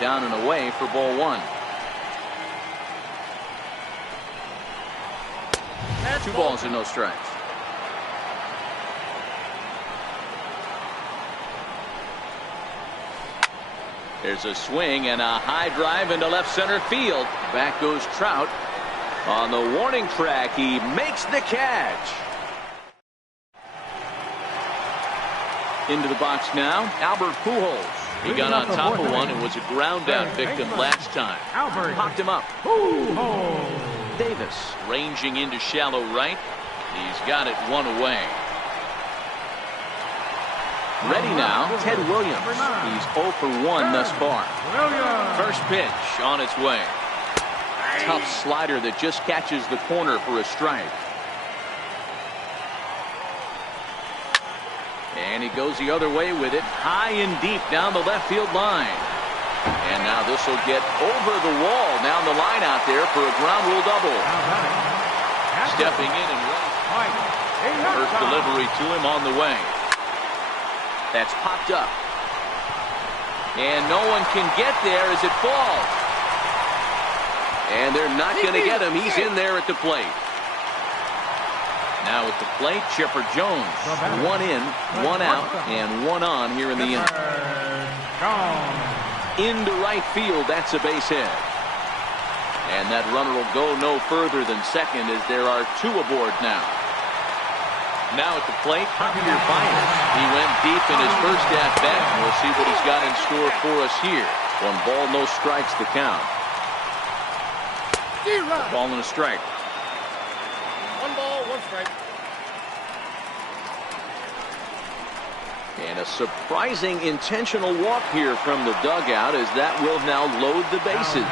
down and away for ball one. 2 balls and no strikes. There's a swing and a high drive into left center field. Back goes Trout. On the warning track, he makes the catch. Into the box now, Albert Pujols. He got on top of one and was a ground out victim last time. Popped him up. Davis ranging into shallow right. He's got it one away. Ready now, Ted Williams. He's 0 for 1 thus far. First pitch on its way. Tough slider that just catches the corner for a strike. And he goes the other way with it, high and deep down the left field line. And now this will get over the wall down the line out there for a ground rule double. Stepping in and running. First delivery to him on the way. That's popped up. And no one can get there as it falls. And they're not going to get him. He's in there at the plate. Now at the plate, Chipper Jones. 1 in, 1 out, and 1 on here in the inning. Into right field, that's a base hit. And that runner will go no further than second as there are 2 aboard now. Now at the plate, Javier Baez. He went deep in his first at bat, and we'll see what he's got in store for us here. 1 ball, no strikes to count. A ball and a strike. 1 ball, 1 strike. And a surprising intentional walk here from the dugout as that will now load the bases.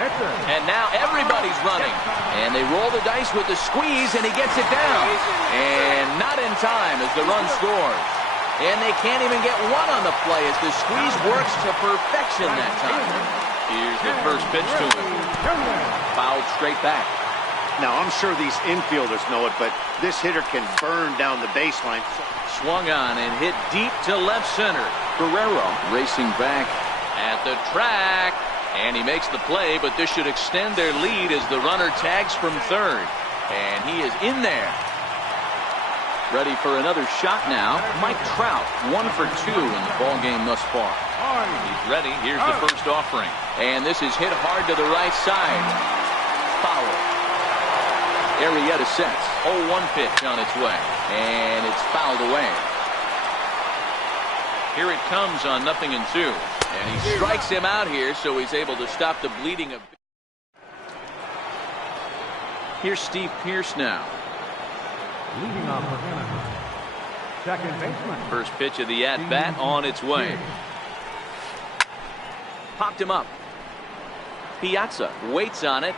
And now everybody's running. And they roll the dice with the squeeze, and he gets it down. And not in time as the run scores. And they can't even get 1 on the play as the squeeze works to perfection that time. Here's the first pitch to him. Fouled straight back. Now, I'm sure these infielders know it, but this hitter can burn down the baseline. Swung on and hit deep to left center. Guerrero racing back at the track. And he makes the play, but this should extend their lead as the runner tags from third. And he is in there. Ready for another shot now. Mike Trout, 1 for 2 in the ballgame thus far. He's ready. Here's the first offering. And this is hit hard to the right side. Foul. Arrieta sets. 0-1 pitch on its way. And it's fouled away. Here it comes on 0-2. And he strikes him out here, so he's able to stop the bleeding. Here's Steve Pearce now. Leading off for Anaheim, second baseman. First pitch of the at-bat on its way. Popped him up. Piazza waits on it.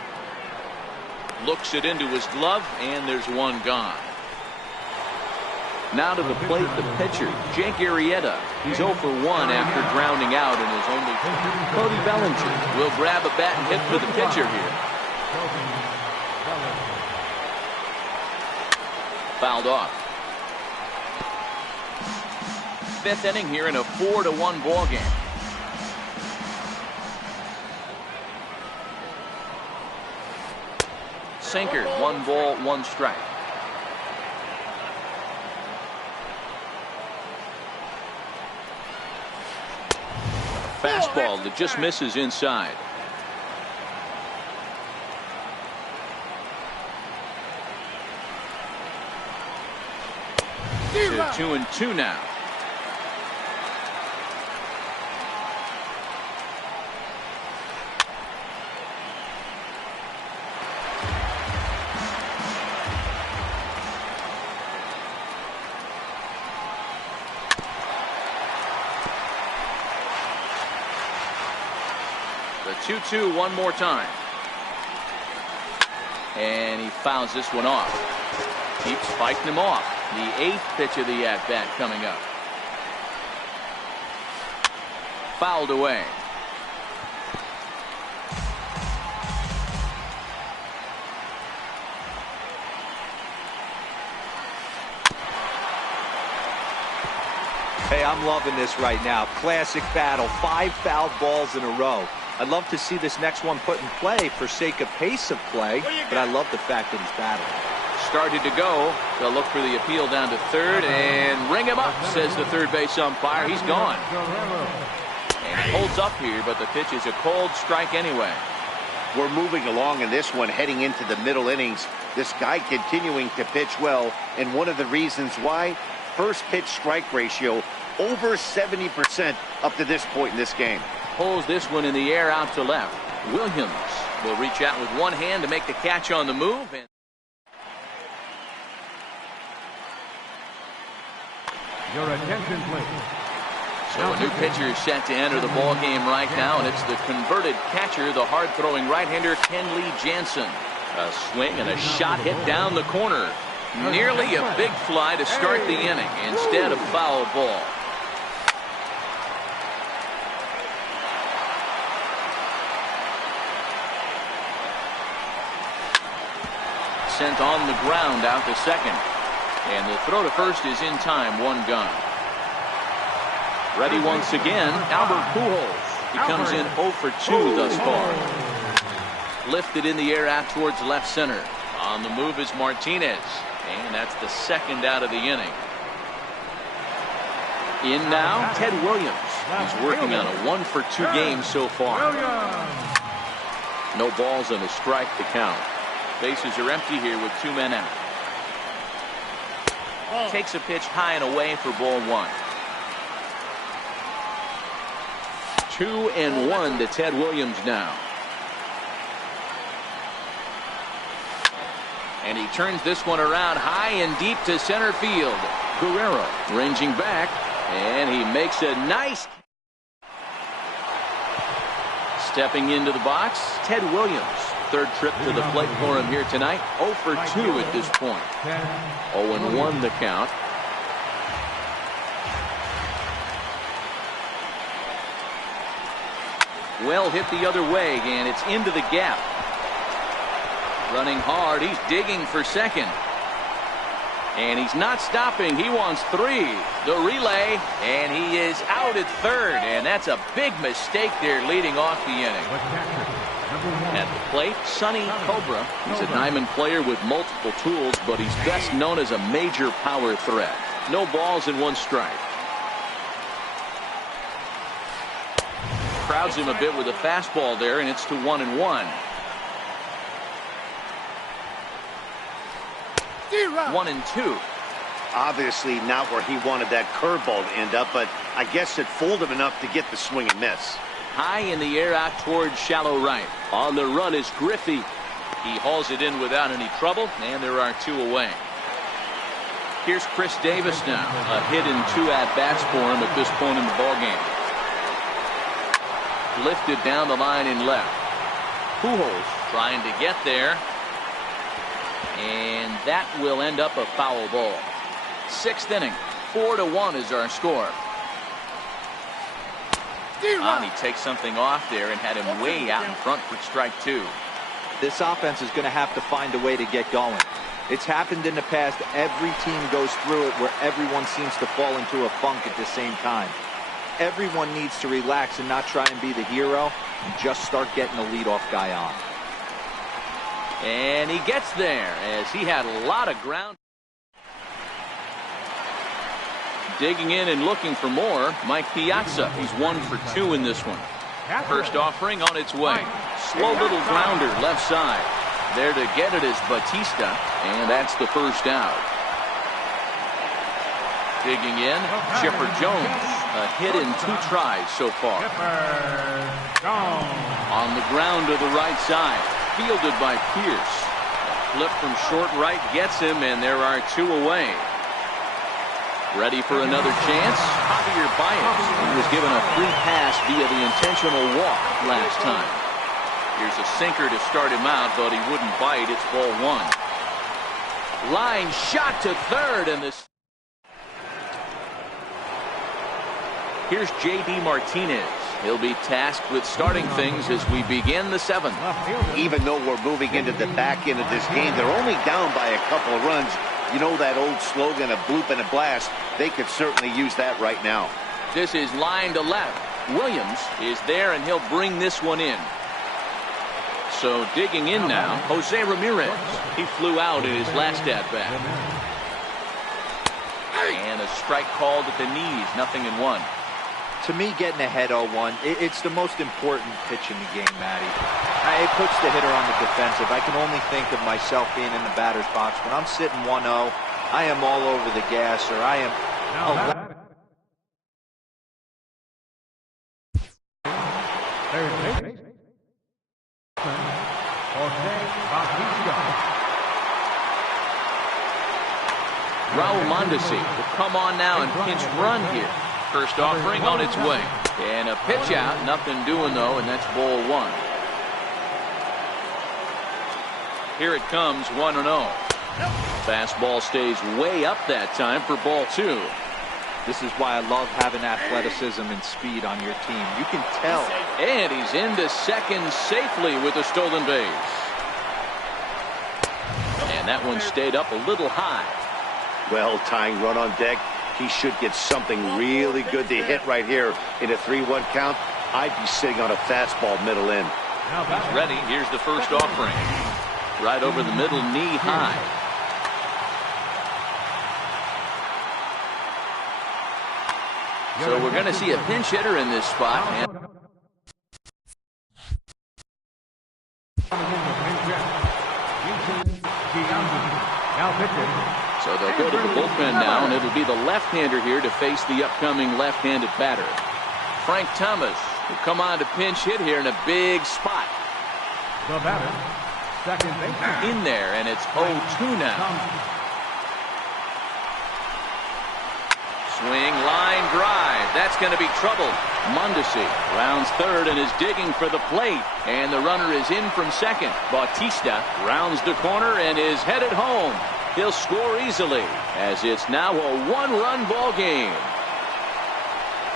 Looks it into his glove, and there's 1 gone. Now to the plate, the pitcher, Jake Arrieta. He's 0 for 1 after grounding out in his only. Cody Bellinger will grab a bat and hit for the pitcher here. Fouled off. 5th inning here in a 4-1 ball game. Sinker, 1 ball, 1 strike. Fastball that just misses inside. To 2-2 now. The 2-2 one more time. And he fouls this one off. Keeps fighting him off. The 8th pitch of the at-bat coming up. Fouled away. say I'm loving this right now. Classic battle, 5 fouled balls in a row. I'd love to see this next one put in play for sake of pace of play, but I love the fact that he's battling. Started to go. They'll look for the appeal down to third and ring him up, says the third base umpire. He's gone. And he holds up here, but the pitch is a cold strike anyway. We're moving along in this one, heading into the middle innings. This guy continuing to pitch well, and one of the reasons why, first pitch strike ratio over 70% up to this point in this game. Pulls this one in the air out to left. Williams will reach out with one hand to make the catch on the move. And Your attention, please. so a new pitcher is set to enter the ball game right now, and it's the converted catcher, the hard-throwing right-hander Kenley Jansen. A swing and a shot hit down the corner. Nearly a big fly to start the inning instead of foul ball. Sent on the ground out to second. And the throw to first is in time, one gone. Ready once again, Albert Pujols. He comes in 0 for 2 thus far. Lifted in the air out towards left center. On the move is Martinez. And that's the second out of the inning. In now, Ted Williams. He's working on a 1 for 2 game so far. No balls and a strike to count. Bases are empty here with 2 men out. Takes a pitch high and away for ball 1. 2-1 to Ted Williams now. And he turns this one around high and deep to center field. Guerrero ranging back, and he makes a nice. Stepping into the box, Ted Williams. Third trip to the plate for him here tonight. 0 for 2 at this point. 0-1 the count. Well hit the other way, and it's into the gap. Running hard, he's digging for second. And he's not stopping, he wants 3. The relay, and he is out at third, and that's a big mistake there leading off the inning. At the plate, Sonny Cobra. He's a diamond player with multiple tools, but he's best known as a major power threat. No balls and 1 strike. Crowds him a bit with a fastball there, and it's to 1-1. 1-2. Obviously not where he wanted that curveball to end up, but I guess it fooled him enough to get the swing and miss. High in the air out towards shallow right. On the run is Griffey. He hauls it in without any trouble, and there are 2 away. Here's Chris Davis now. A hit in 2 at-bats for him at this point in the ballgame. Lifted down the line in left. Pujols trying to get there. And that will end up a foul ball. 6th inning. 4-1 is our score. And he takes something off there and had him way out in front for strike 2. This offense is going to have to find a way to get going. It's happened in the past. Every team goes through it where everyone seems to fall into a funk at the same time. Everyone needs to relax and not try and be the hero and just start getting the leadoff guy on. And he gets there as he had a lot of ground. Digging in and looking for more, Mike Piazza. He's 1 for 2 in this one. First offering on its way. Slow little grounder left side. There to get it is Batista, and that's the first out. Digging in, Chipper Jones. A hit in 2 tries so far. On the ground to the right side. Fielded by Pierce. Flip from short right gets him, and there are 2 away. Ready for another chance? Javier Baez. He was given a free pass via the intentional walk last time. Here's a sinker to start him out, but he wouldn't bite. It's ball 1. Line shot to third, and this. Here's J.D. Martinez. He'll be tasked with starting things as we begin the 7th. Even though we're moving into the back end of this game, they're only down by a couple of runs. You know that old slogan, a bloop and a blast? They could certainly use that right now. This is line to left. Williams is there, and he'll bring this one in. So digging in now, Jose Ramirez. He flew out in his last at-bat. And a strike called at the knees, 0-1. To me, getting ahead 0-1, it's the most important pitch in the game, Matty. It puts the hitter on the defensive. I can only think of myself being in the batter's box. When I'm sitting 1-0, I am all over the gas, or I am... Raul Mondesi will come on now and pinch run here. First offering on its way. And a pitch out. Nothing doing, though, and that's ball 1. Here it comes, 1-0. Fastball stays way up that time for ball 2. This is why I love having athleticism and speed on your team. You can tell. And he's into second safely with a stolen base. And that one stayed up a little high. Well, tying run on deck. He should get something really good to hit right here in a 3-1 count. I'd be sitting on a fastball middle in. He's ready. Here's the first offering. Right over the middle, knee high. So we're going to see a pinch hitter in this spot. So they'll go to the bullpen now, and it'll be the left-hander here to face the upcoming left-handed batter. Frank Thomas will come on to pinch hit here in a big spot. The batter, second baseman. In there, and it's 0-2 now. Swing, line drive. That's going to be trouble. Mondesi rounds third and is digging for the plate. And the runner is in from second. Bautista rounds the corner and is headed home. He'll score easily, as it's now a one-run ball game.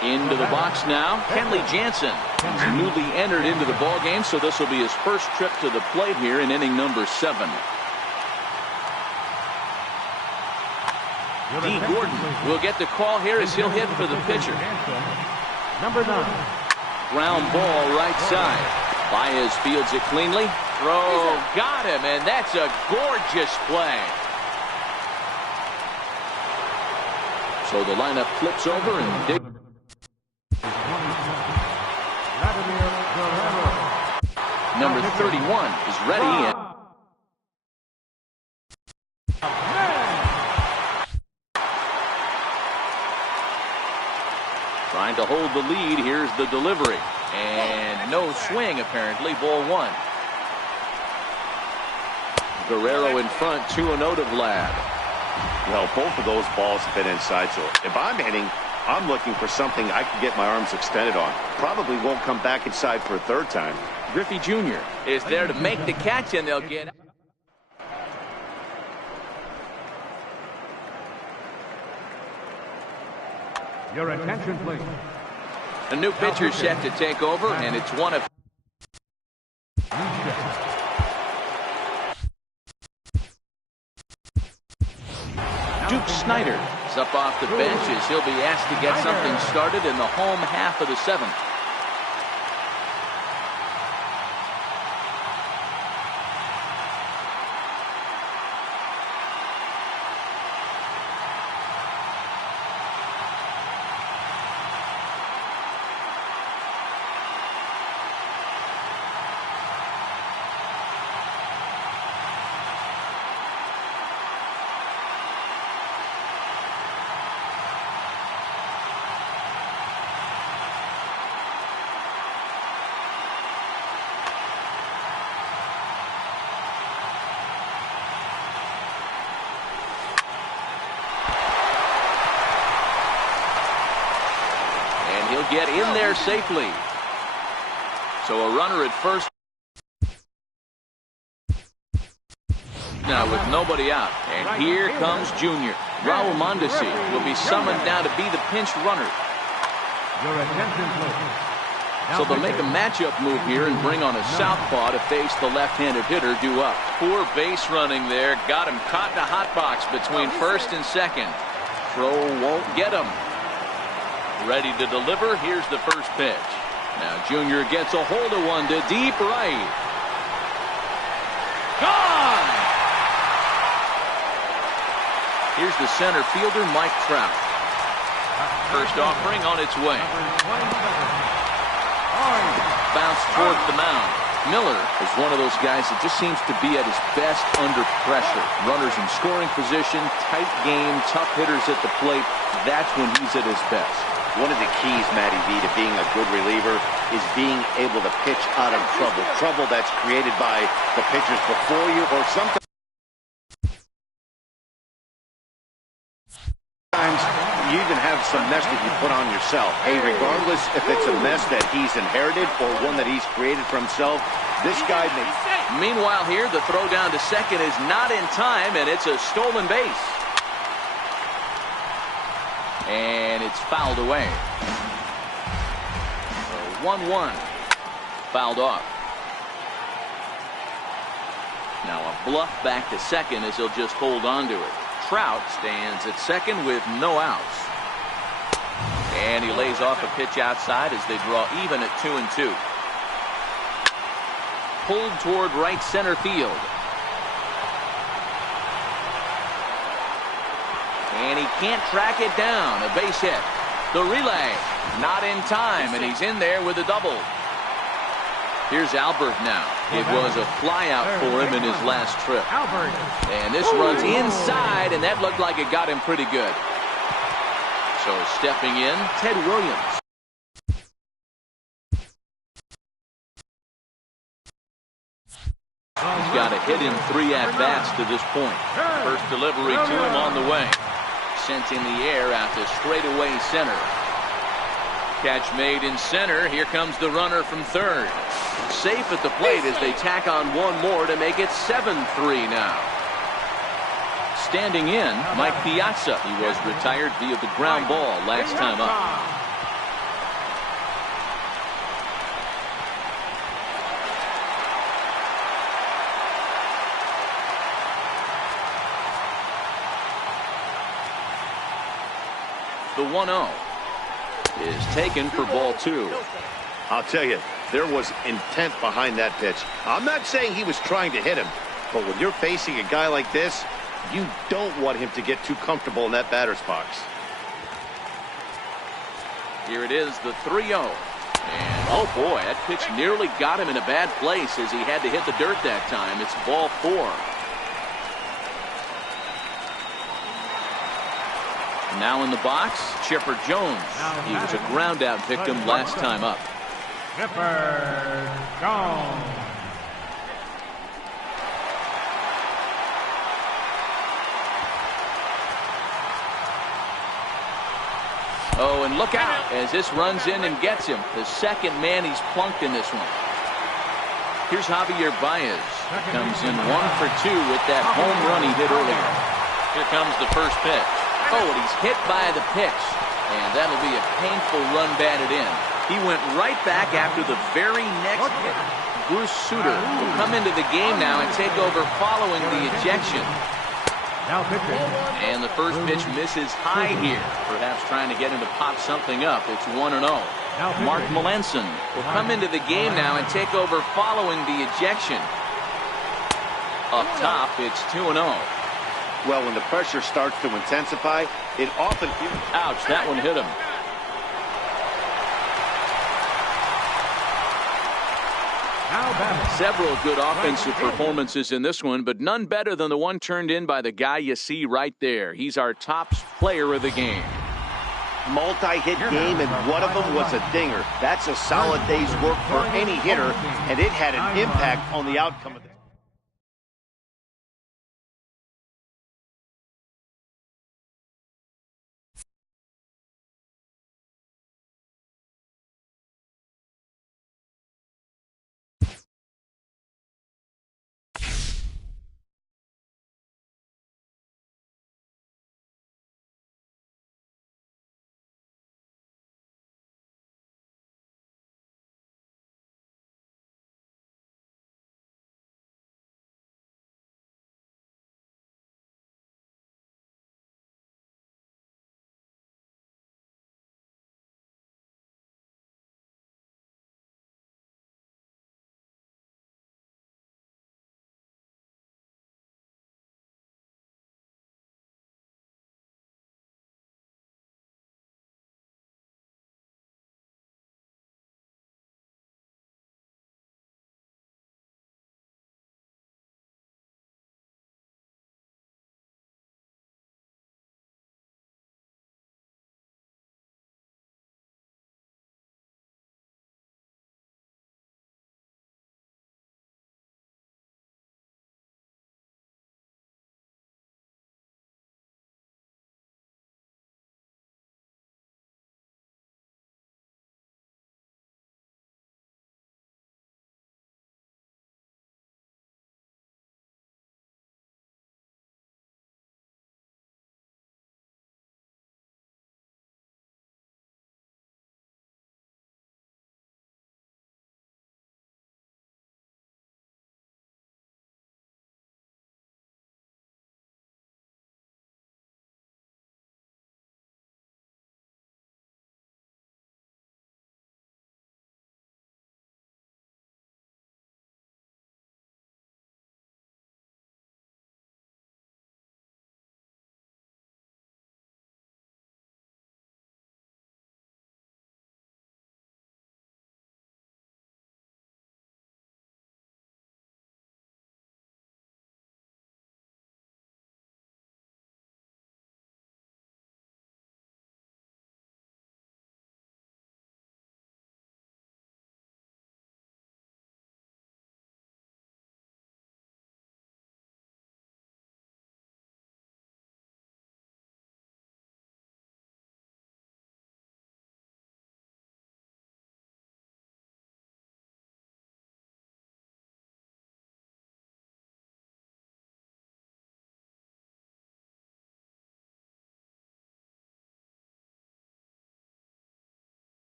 Into the box now, Kenley Jansen. He's newly entered into the ball game, so this will be his first trip to the plate here in inning number 7. D. Gordon will get the call here as he'll hit for the pitcher. Number 9. Ground ball right side. Baez fields it cleanly. Throw, got him, and that's a gorgeous play. So the lineup flips over and dig. Number 31 is ready. Trying to hold the lead. Here's the delivery. And no swing, apparently. Ball 1. Guerrero in front, 2-0 to Vlad. Well, both of those balls have been inside, so if I'm hitting, I'm looking for something I can get my arms extended on. Probably won't come back inside for a third time. Griffey Jr. is there to make the catch, and they'll get... Your attention, please. A new pitcher set to take over, and it's one of... Duke Snyder is up off the bench as he'll be asked to get something started in the home half of the 7th. He'll get in there safely. So a runner at first. Now with nobody out. And here comes Junior. Raul Mondesi will be summoned now to be the pinch runner. Your attention, please. So they'll make a matchup move here and bring on a southpaw to face the left-handed hitter due up. Poor base running there. Got him caught in a hot box between first and second. Throw won't get him. Ready to deliver. Here's the first pitch. Now Junior gets a hold of one to deep right. Gone! Here's the center fielder, Mike Trout. First offering on its way. Bounce towards the mound. Miller is one of those guys that just seems to be at his best under pressure. Runners in scoring position, tight game, tough hitters at the plate. That's when he's at his best. One of the keys, Matty V, to being a good reliever is being able to pitch out of trouble. Trouble that's created by the pitchers before you, or sometimes you even have some mess that you put on yourself. Hey, regardless if it's a mess that he's inherited or one that he's created for himself, this guy may... Meanwhile here, the throw down to second is not in time, and it's a stolen base. And it's fouled away. 1-1. Fouled off. Now a bluff back to second as he'll just hold on to it. Trout stands at second with no outs. And he lays off a pitch outside as they draw even at 2-2. Pulled toward right center field. And he can't track it down. A base hit. The relay not in time, and he's in there with a double. Here's Albert now. It was a fly out for him in his last trip. And this runs inside, and that looked like it got him pretty good. So stepping in, Ted Williams. He's got a hit in 3 at-bats to this point. First delivery to him on the way. Sent in the air out to straightaway center. Catch made in center. Here comes the runner from third. Safe at the plate as they tack on one more to make it 7-3 now. Standing in, Mike Piazza. He was retired via the ground ball last time up. The 1-0 is taken for ball 2. I'll tell you, there was intent behind that pitch. I'm not saying he was trying to hit him, but when you're facing a guy like this, you don't want him to get too comfortable in that batter's box. Here it is, the 3-0. And oh boy, that pitch nearly got him in a bad place as he had to hit the dirt that time. It's ball 4. Now in the box, Chipper Jones. He was a ground out victim last time up. Chipper Jones. Oh, and look out as this runs in and gets him. The second man he's plunked in this one. Here's Javier Baez. Comes in 1 for 2 with that home run he hit earlier. Here comes the first pitch. Oh, and he's hit by the pitch. And that'll be a painful run batted in. He went right back after the very next hit. Bruce Sutter will come into the game now and take over following the ejection. And the first pitch misses high here. Perhaps trying to get him to pop something up. It's 1-0. Mark Melanson will come into the game now and take over following the ejection. Up top, it's 2-0. Well, when the pressure starts to intensify, it often feels... Ouch, that one hit him. Several good offensive performances in this one, but none better than the one turned in by the guy you see right there. He's our top player of the game. Multi-hit game, and one of them was a dinger. That's a solid day's work for any hitter, and it had an impact on the outcome of the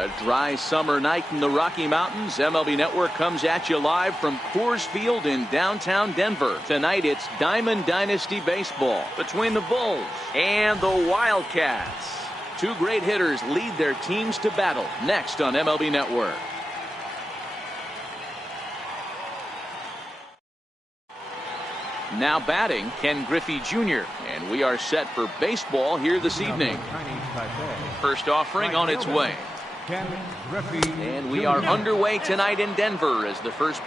A dry summer night in the Rocky Mountains. MLB Network comes at you live from Coors Field in downtown Denver. Tonight it's Diamond Dynasty Baseball between the Bulls and the Wildcats. Two great hitters lead their teams to battle next on MLB Network. Now batting, Ken Griffey Jr. And we are set for baseball here this evening. First offering on its way. And we are underway tonight in Denver as the first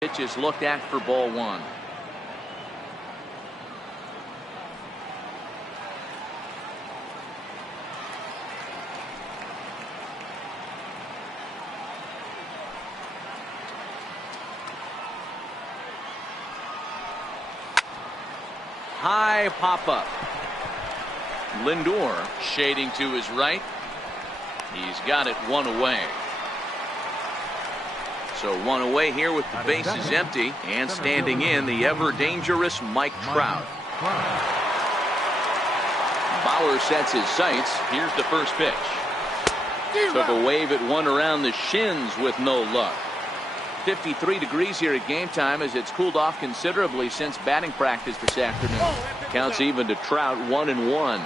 pitch is looked at for ball one. High pop-up. Lindor shading to his right. He's got it one away. So one away here with the bases empty, and standing in the ever-dangerous Mike Trout. Bauer sets his sights. Here's the first pitch. Took a wave at one around the shins with no luck. 53 degrees here at game time as it's cooled off considerably since batting practice this afternoon. Counts even to Trout, 1-1.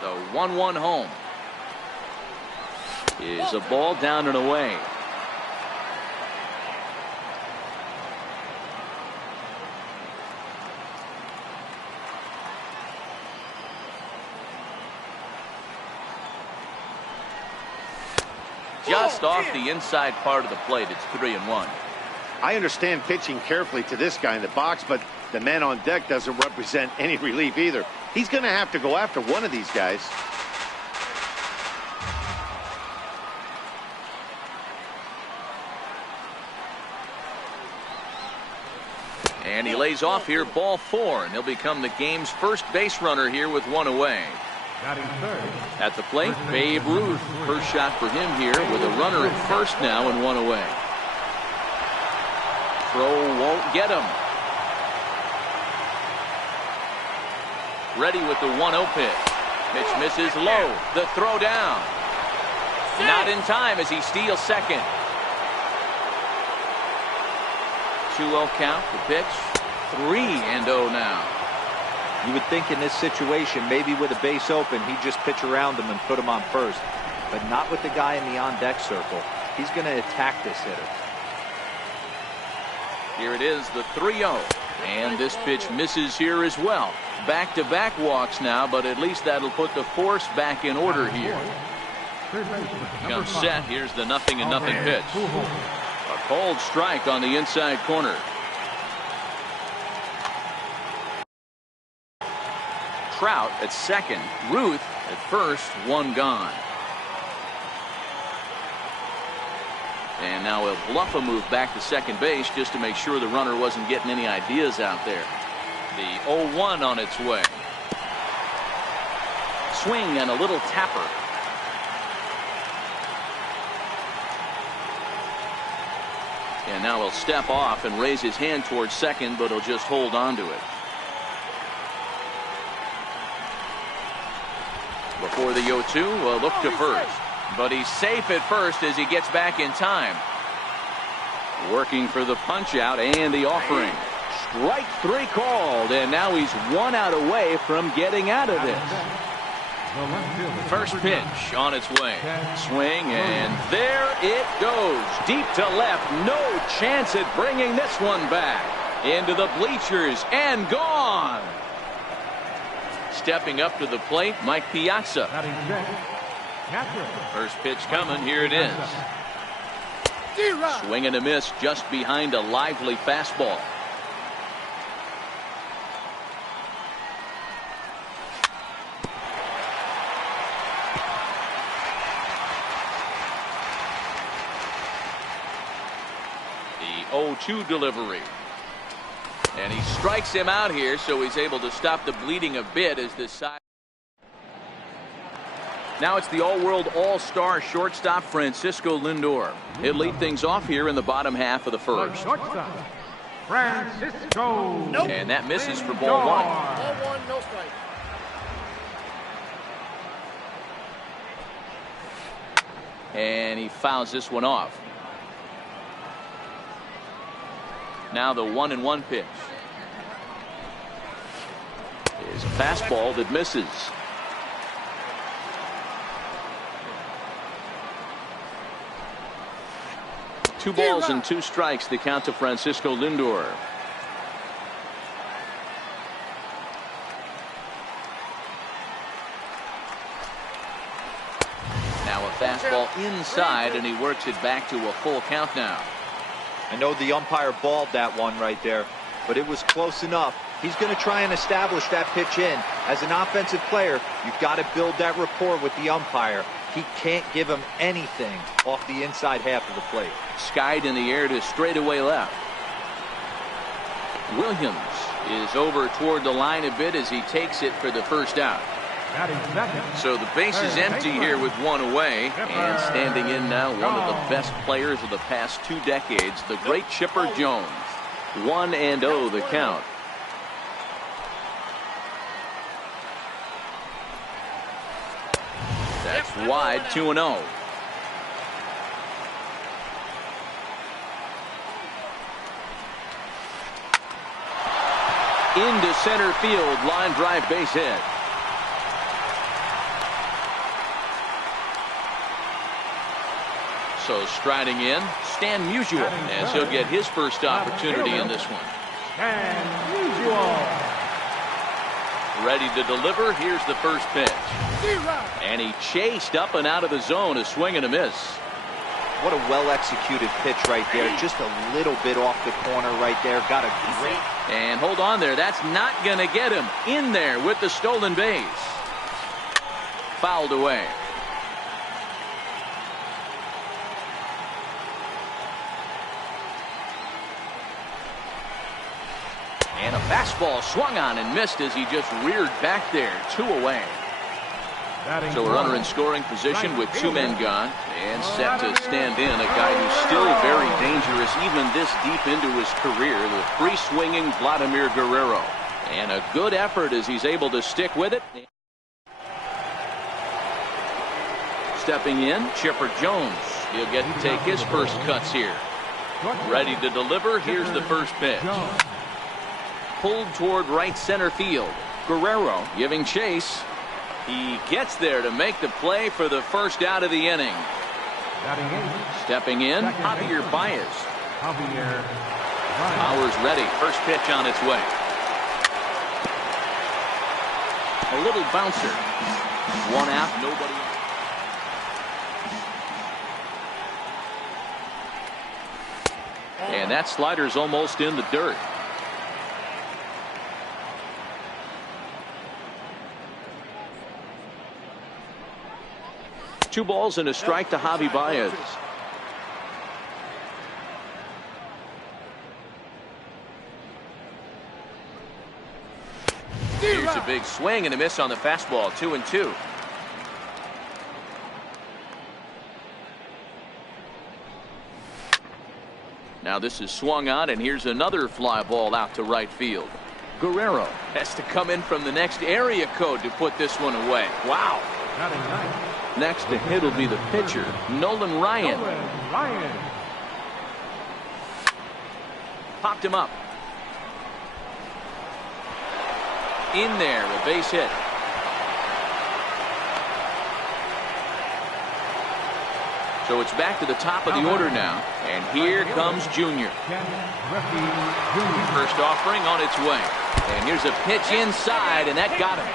The 1-1 home is a ball down and away. Just off the inside part of the plate. It's 3-1. I understand pitching carefully to this guy in the box, but the man on deck doesn't represent any relief either. He's going to have to go after one of these guys. And he lays off here, ball four, and he'll become the game's first base runner here with one away. At the plate, Babe Ruth. First shot for him here with a runner at first now and one away. Throw won't get him. Ready with the 1-0 pitch. Pitch misses low. The throw down. Not in time as he steals second. 2-0 count. The pitch. 3-0 now. You would think in this situation, maybe with a base open, he'd just pitch around him and put him on first. But not with the guy in the on-deck circle. He's going to attack this hitter. Here it is, the 3-0. And this pitch misses here as well. Back-to-back walks now, but at least that'll put the force back in order here. Comes set. Here's the 0-0 pitch. A cold strike on the inside corner. Trout at second. Ruth at first. One gone. And now he'll bluff a move back to second base just to make sure the runner wasn't getting any ideas out there. The 0-1 on its way. Swing and a little tapper. And now he'll step off and raise his hand towards second, but he'll just hold on to it. Before the 0-2, a look to first. But he's safe at first as he gets back in time. Working for the punch out and the offering. Strike three called, and now he's 1 out away from getting out of this. First pitch on its way. Swing, and there it goes. Deep to left. No chance at bringing this one back. Into the bleachers and gone. Stepping up to the plate, Mike Piazza. First pitch coming. Here it is. Swing and a miss just behind a lively fastball. The 0-2 delivery. And he strikes him out here, so he's able to stop the bleeding a bit as this side. Now it's the all-world all-star shortstop Francisco Lindor. He'll lead things off here in the bottom half of the first. Francisco. Nope. And that misses for ball one. Ball one, no strike. And he fouls this one off. Now the 1-1 pitch is a fastball that misses. Two balls and two strikes, the count to Francisco Lindor. Now a fastball inside, and he works it back to a full count now. I know the umpire balled that one right there, but it was close enough. He's going to try and establish that pitch in. As an offensive player, you've got to build that rapport with the umpire. He can't give him anything off the inside half of the plate. Skied in the air to straightaway left. Williams is over toward the line a bit as he takes it for the first out. So the base is empty here with one away, and standing in now one of the best players of the past 2 decades, the great Chipper Jones. 1-0 the count. That's wide, 2-0. Into center field, line drive, base hit. So striding in, Stan Musial, as he'll get his first opportunity in this one. Ready to deliver. Here's the first pitch. And he chased up and out of the zone, a swing and a miss. What a well-executed pitch right there. Just a little bit off the corner right there. Got a great... And hold on there. That's not going to get him. In there with the stolen base. Fouled away. And a fastball swung on and missed as he just reared back there. 2 away. So a runner in scoring position with 2 men gone and set to stand in. A guy who's still very dangerous even this deep into his career. The free-swinging Vladimir Guerrero. And a good effort as he's able to stick with it. Stepping in, Chipper Jones. He'll get to take his first cuts here. Ready to deliver. Here's the first pitch. Pulled toward right center field. Guerrero giving chase. He gets there to make the play for the first out of the inning. Stepping in, Javier Baez. Powers ready. First pitch on its way. A little bouncer. 1 out, nobody. And that slider's almost in the dirt. Two balls and a strike to Javi Baez. Here's a big swing and a miss on the fastball. 2-2. Now this is swung on, and here's another fly ball out to right field. Guerrero has to come in from the next area code to put this one away. Wow. Next to hit will be the pitcher, Nolan Ryan. Popped him up. In there, a base hit. So it's back to the top of the order now. And here comes Junior. First offering on its way. And here's a pitch inside, and that got him.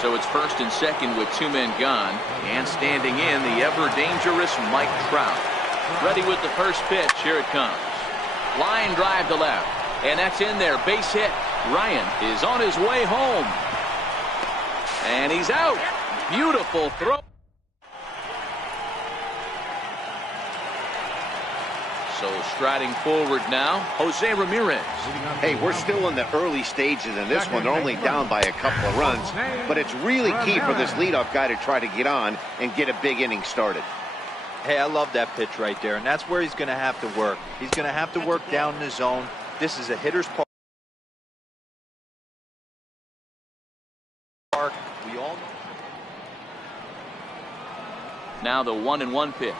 So it's first and second with 2 men gone. And standing in, the ever-dangerous Mike Trout. Ready with the first pitch. Here it comes. Line drive to left. And that's in there. Base hit. Ryan is on his way home. And he's out. Beautiful throw. So striding forward now, Jose Ramirez. Hey, we're still in the early stages in this one. They're only down by a couple of runs, but it's really key for this leadoff guy to try to get on and get a big inning started. Hey, I love that pitch right there, and that's where he's going to have to work. He's going to have to work down in the zone. This is a hitter's park. We all know. Now the 1-1 pitch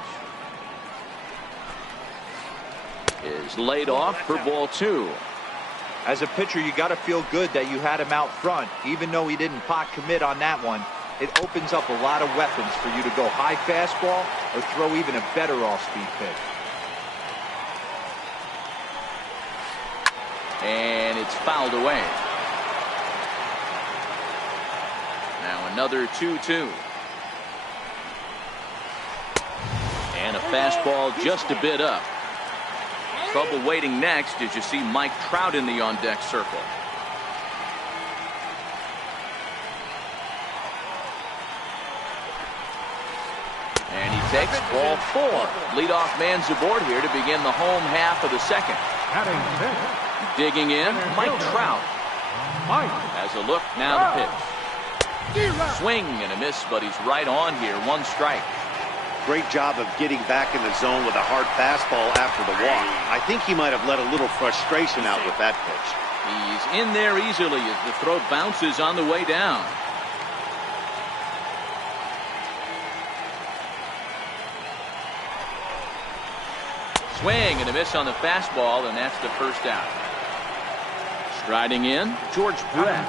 is laid off for ball 2. As a pitcher, you got to feel good that you had him out front. Even though he didn't pot commit on that one, it opens up a lot of weapons for you to go high fastball or throw even a better off-speed pitch. And it's fouled away. Now another 2-2. And a fastball just a bit up. Trouble waiting next as you see Mike Trout in the on-deck circle. And he takes ball 4. Leadoff man's aboard here to begin the home half of the second. Digging in, Mike Trout. Has a look, now the pitch. Swing and a miss, but he's right on here. 1 strike. Great job of getting back in the zone with a hard fastball after the walk. I think he might have let a little frustration out with that pitch. He's in there easily as the throw bounces on the way down. Swing and a miss on the fastball, and that's the first out. Striding in, George Brett.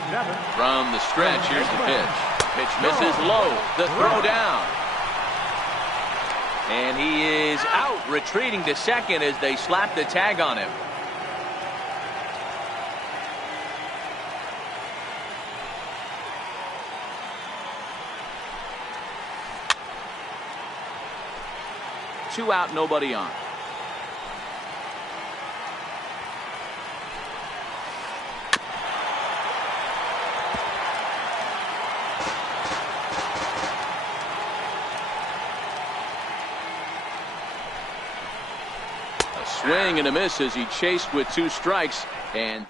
From the stretch, here's the pitch. Pitch misses low. The throw down. And he is out, retreating to second as they slap the tag on him. Two out, nobody on. Swing and a miss as he chased with 2 strikes. And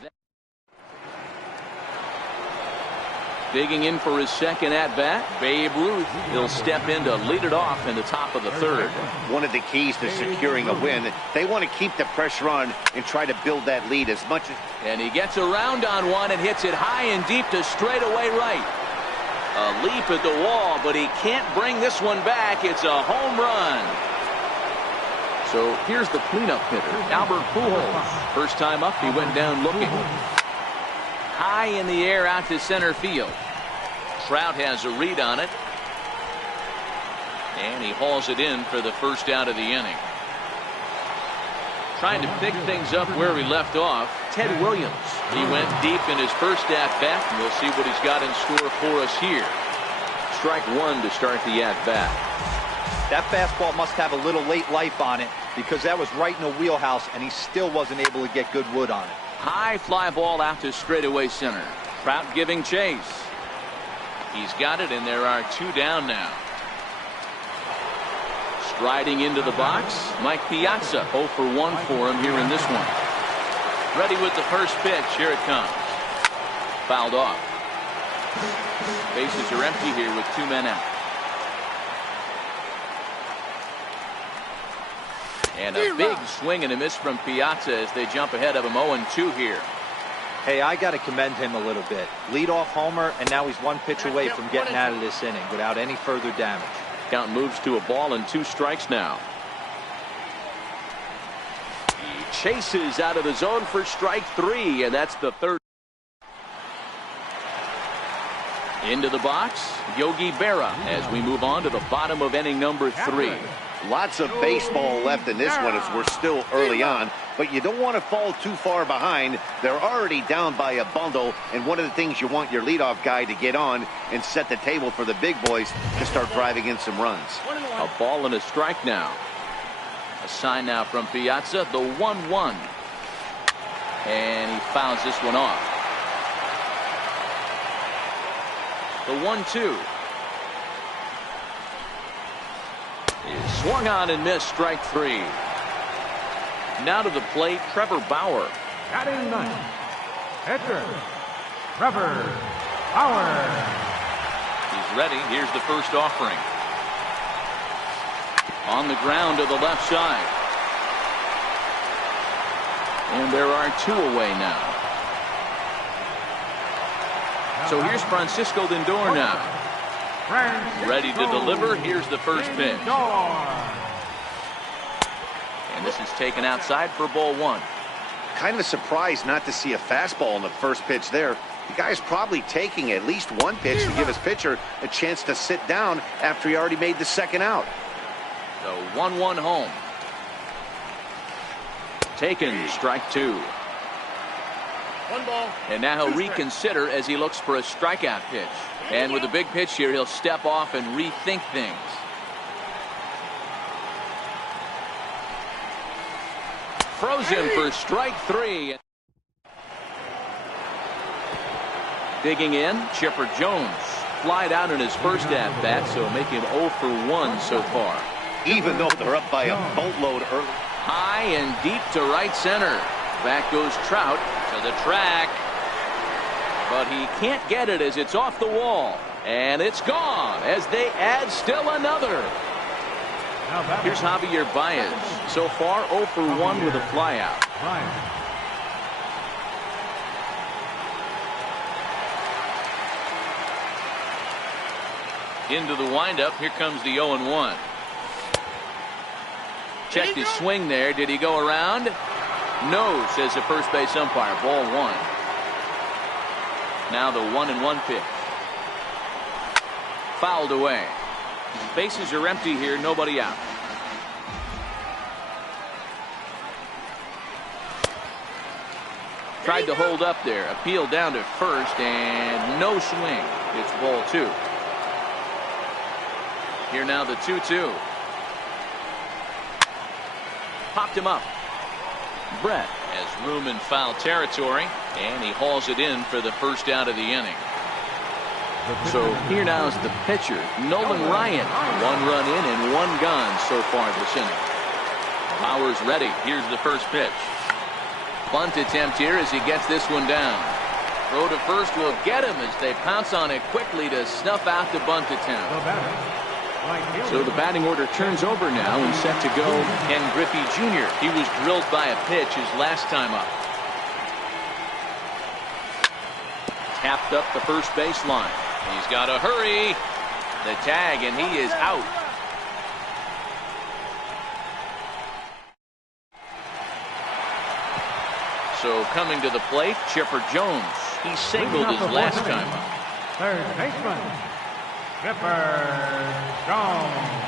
digging in for his second at-bat, Babe Ruth. He'll step in to lead it off in the top of the 3rd. One of the keys to securing a win, they want to keep the pressure on and try to build that lead as much as... And he gets around on one and hits it high and deep to straightaway right. A leap at the wall, but he can't bring this one back. It's a home run. So here's the cleanup hitter, Albert Pujols. First time up, he went down looking. High in the air out to center field. Trout has a read on it. And he hauls it in for the first out of the inning. Trying to pick things up where he left off, Ted Williams. He went deep in his first at-bat, and we'll see what he's got in store for us here. Strike 1 to start the at-bat. That fastball must have a little late life on it because that was right in the wheelhouse, and he still wasn't able to get good wood on it. High fly ball out to straightaway center. Trout giving chase. He's got it, and there are 2 down now. Striding into the box, Mike Piazza. 0 for 1 for him here in this one. Ready with the first pitch. Here it comes. Fouled off. Bases are empty here with 2 men out. And a big swing and a miss from Piazza as they jump ahead of him 0-2 here. Hey, I got to commend him a little bit. Leadoff homer, and now he's 1 pitch away from getting out of this inning without any further damage. Count moves to a ball and 2 strikes now. He chases out of the zone for strike 3, and that's the 3rd. Into the box, Yogi Berra as we move on to the bottom of inning number 3. Lots of baseball left in this one as we're still early on, but you don't want to fall too far behind. They're already down by a bundle, and one of the things you want your leadoff guy to get on and set the table for the big boys to start driving in some runs. A ball and a strike now. A sign now from Piazza, the 1-1. And he fouls this one off. The 1-2. Is swung on and missed, strike 3. Now to the plate, Trevor Bauer. Batting 9th, pitcher, Trevor Bauer. He's ready. Here's the first offering. On the ground to the left side. And there are 2 away now. So here's Francisco Lindor now. Ready to deliver. Here's the first pitch. And this is taken outside for ball 1. Kind of surprised not to see a fastball in the first pitch there. The guy's probably taking at least one pitch to give his pitcher a chance to sit down after he already made the second out. The 1-1 home. Taken, strike 2. 1 ball. And now he'll reconsider as he looks for a strikeout pitch. And with a big pitch here, he'll step off and rethink things. Throws him for strike 3. Digging in, Chipper Jones. Flied out in his first at-bat, so make him 0 for 1 so far. Even though they're up by a boatload early. High and deep to right center. Back goes Trout to the track. But he can't get it as it's off the wall. And it's gone as they add still another. Here's Javier Baez. So far 0 for 1 with a flyout. Into the windup. Here comes the 0-1. Checked his swing there. Did he go around? No, says the first base umpire. Ball 1. Now the 1-1 pitch. Fouled away. Bases are empty here. Nobody out. Tried to hold up there. Appeal down to first and no swing. It's ball 2. Here now the 2-2. Popped him up. Brett has room in foul territory, and he hauls it in for the first out of the inning. So here now is the pitcher, Nolan Ryan. 1 run in and 1 gone so far this inning. Powers ready. Here's the first pitch. Bunt attempt here as he gets this one down. Throw to first will get him as they pounce on it quickly to snuff out the bunt attempt. So the batting order turns over now and set to go Ken Griffey Jr. He was drilled by a pitch his last time up. Tapped up the first baseline. He's got to hurry. The tag, and he is out. So coming to the plate, Chipper Jones. He singled his last time up. Third baseman, Chipper Jones.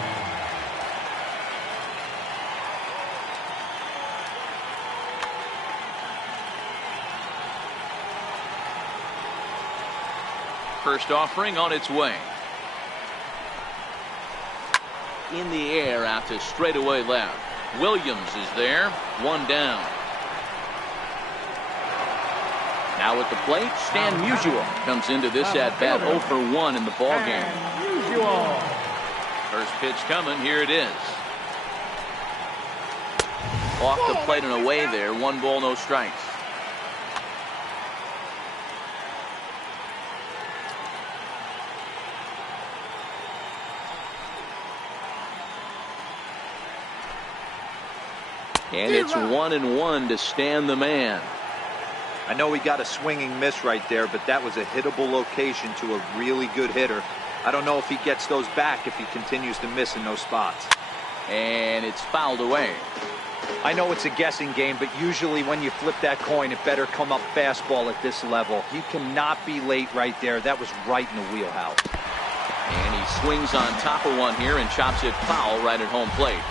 First offering on its way. In the air out to straightaway left. Williams is there. 1 down. Now at the plate, Stan Musial comes into this at-bat 0 for 1 in the ballgame. First pitch coming. Here it is. Off the plate and away there. 1 ball, no strikes. And it's 1-1 to Stan the man. I know he got a swinging miss right there, but that was a hittable location to a really good hitter. I don't know if he gets those back if he continues to miss in those spots. And it's fouled away. I know it's a guessing game, but usually when you flip that coin, it better come up fastball at this level. He cannot be late right there. That was right in the wheelhouse. And he swings on top of one here and chops it foul right at home plate.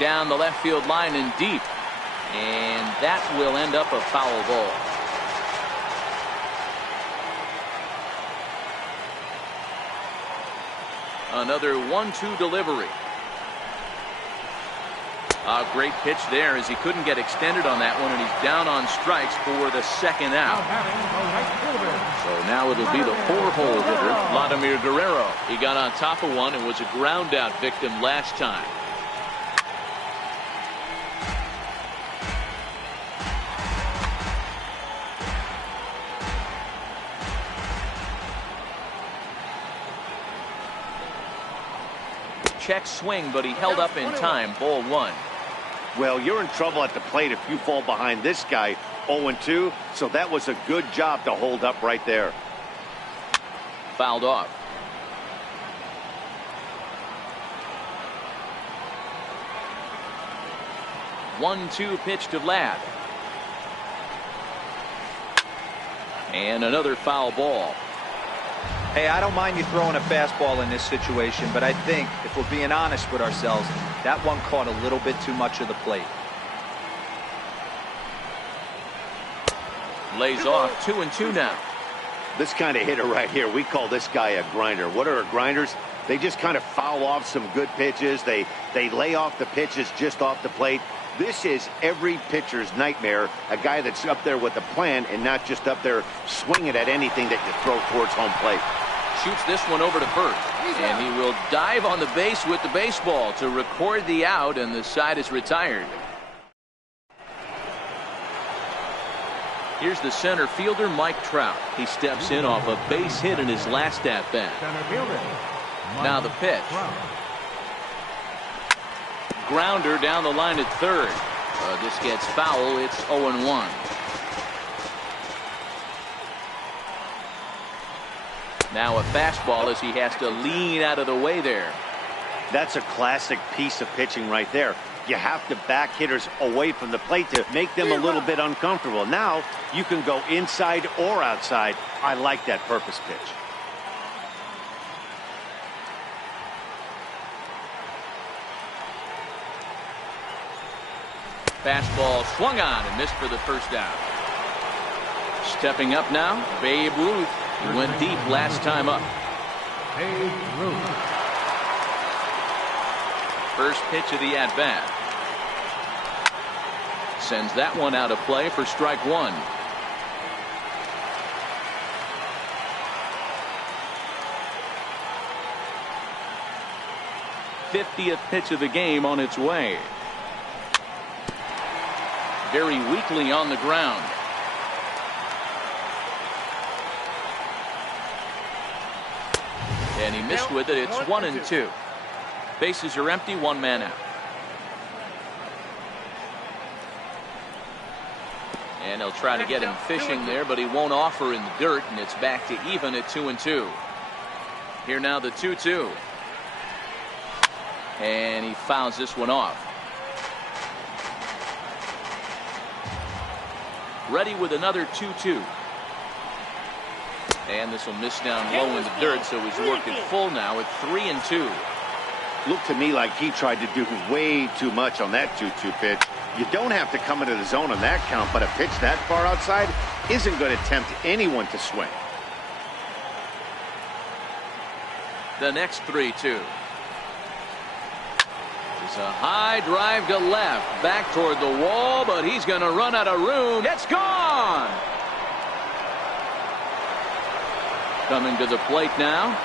Down the left field line and deep. And that will end up a foul ball. Another 1-2 delivery. A great pitch there as he couldn't get extended on that one, and he's down on strikes for the second out. So now it'll be the 4-hole hitter, Vladimir Guerrero. He got on top of one and was a ground out victim last time. check swing, but he held up in time. Ball 1. Well, you're in trouble at the plate if you fall behind this guy 0-2, so that was a good job to hold up right there. Fouled off. One-two pitch to Vlad. And another foul ball. Hey, I don't mind you throwing a fastball in this situation, but I think, if we're being honest with ourselves, that one caught a little bit too much of the plate. Lays off 2-2 now. This kind of hitter right here, we call this guy a grinder. What are grinders? They just kind of foul off some good pitches. They lay off the pitches just off the plate. This is every pitcher's nightmare, a guy that's up there with a plan and not just up there swinging at anything that you throw towards home plate. Shoots this one over to first, and he will dive on the base with the baseball to record the out, and the side is retired. Here's the center fielder, Mike Trout. He steps in off a base hit in his last at-bat. Center fielder. Now the pitch. Grounder down the line at third. This gets foul. It's 0-1. Now a fastball as he has to lean out of the way there. That's a classic piece of pitching right there. You have to back hitters away from the plate to make them a little bit uncomfortable. Now you can go inside or outside. I like that purpose pitch. Fastball swung on and missed for the first down. Stepping up now, Babe Ruth. He went deep last time up. Babe Ruth. First pitch of the at-bat. Sends that one out of play for strike one. '50th pitch of the game on its way. Very weakly on the ground. And he missed with it. It's 1-2. Bases are empty, one man out. And he'll try to get him fishing there, but he won't offer in the dirt, and it's back to even at 2-2. Here now the 2-2. And he fouls this one off. Ready with another 2-2. And this will miss down low in the dirt, so he's working full now at 3-2. Looked to me like he tried to do way too much on that 2-2 pitch. You don't have to come into the zone on that count, but a pitch that far outside isn't going to tempt anyone to swing. The next 3-2. It's a high drive to left, back toward the wall, but he's going to run out of room. It's gone! Coming to the plate now.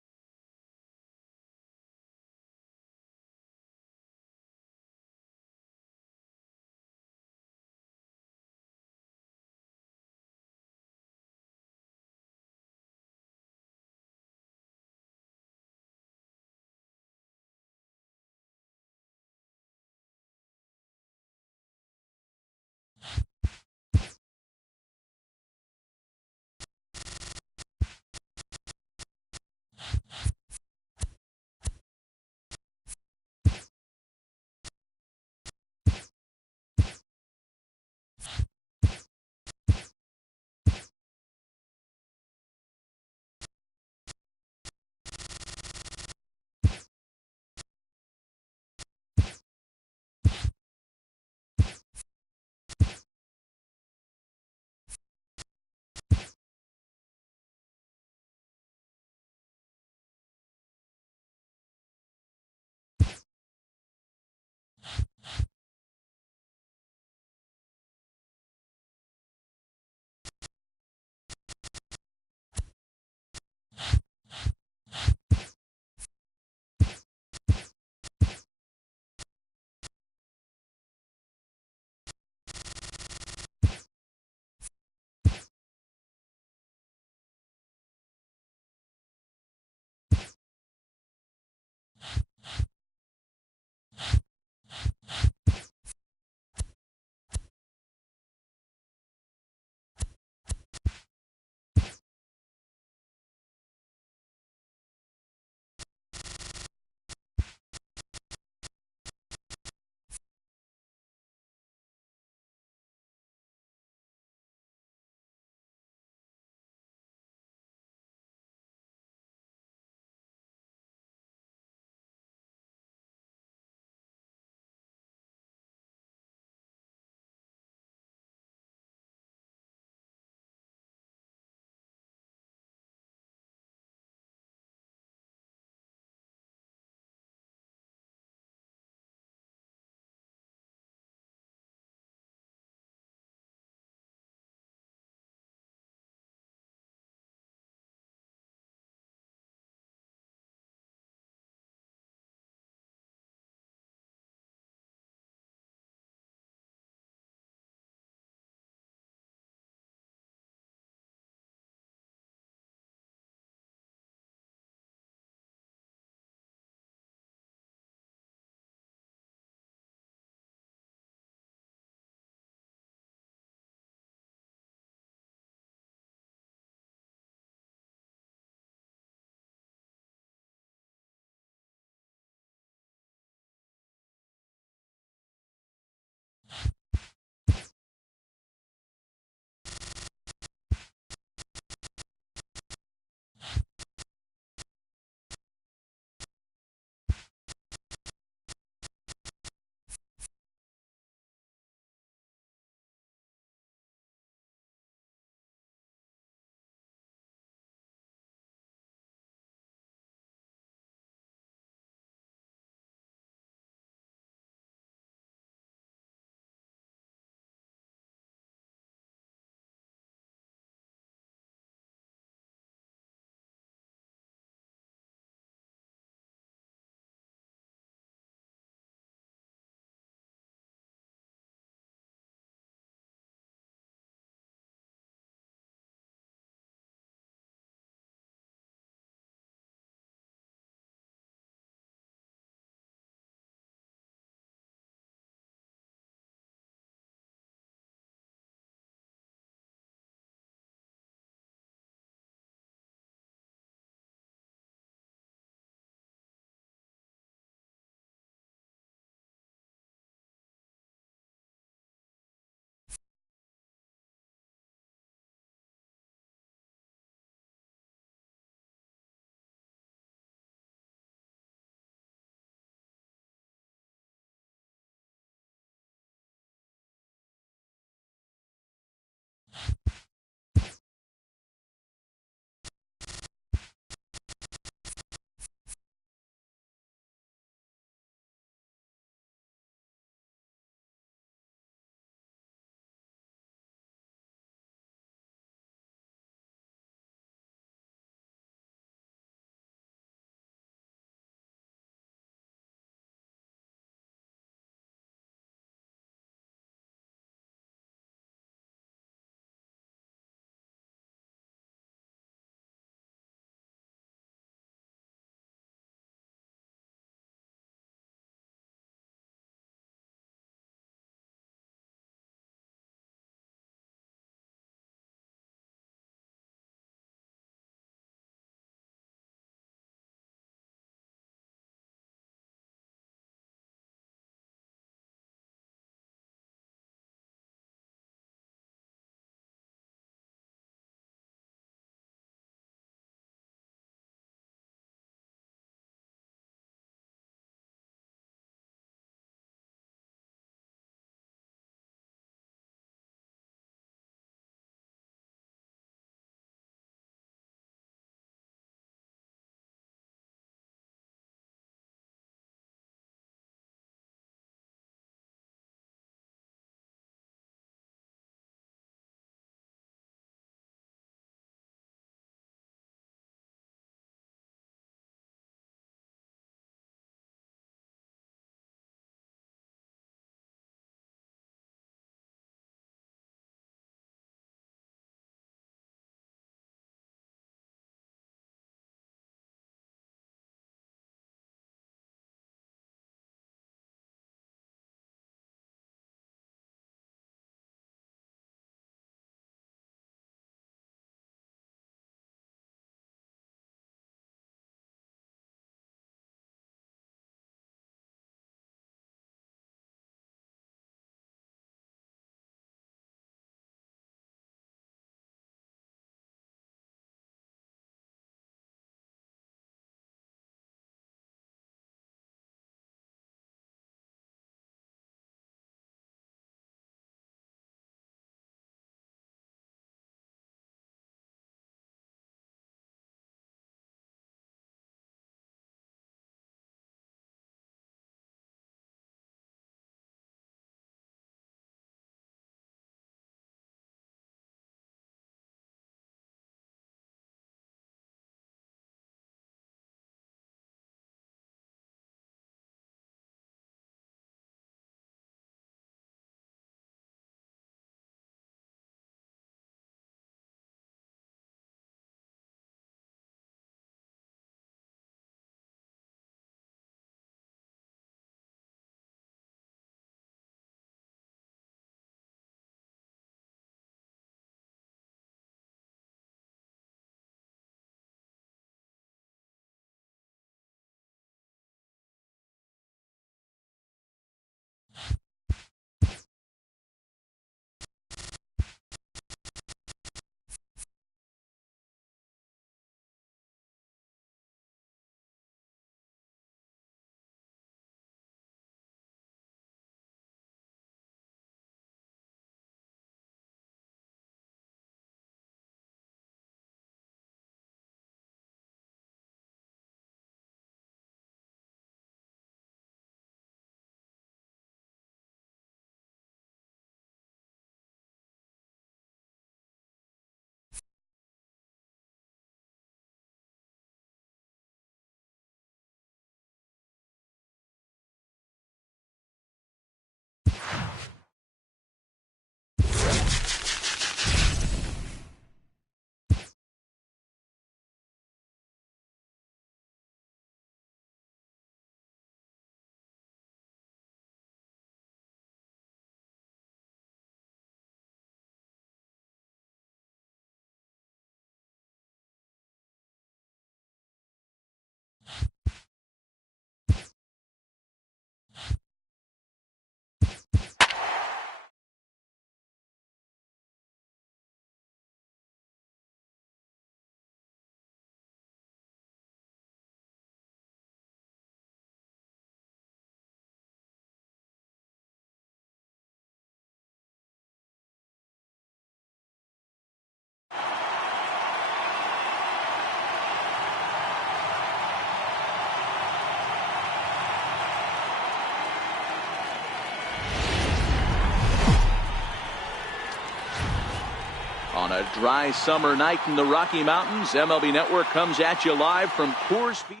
On a dry summer night in the Rocky Mountains, MLB Network comes at you live from Coors Field.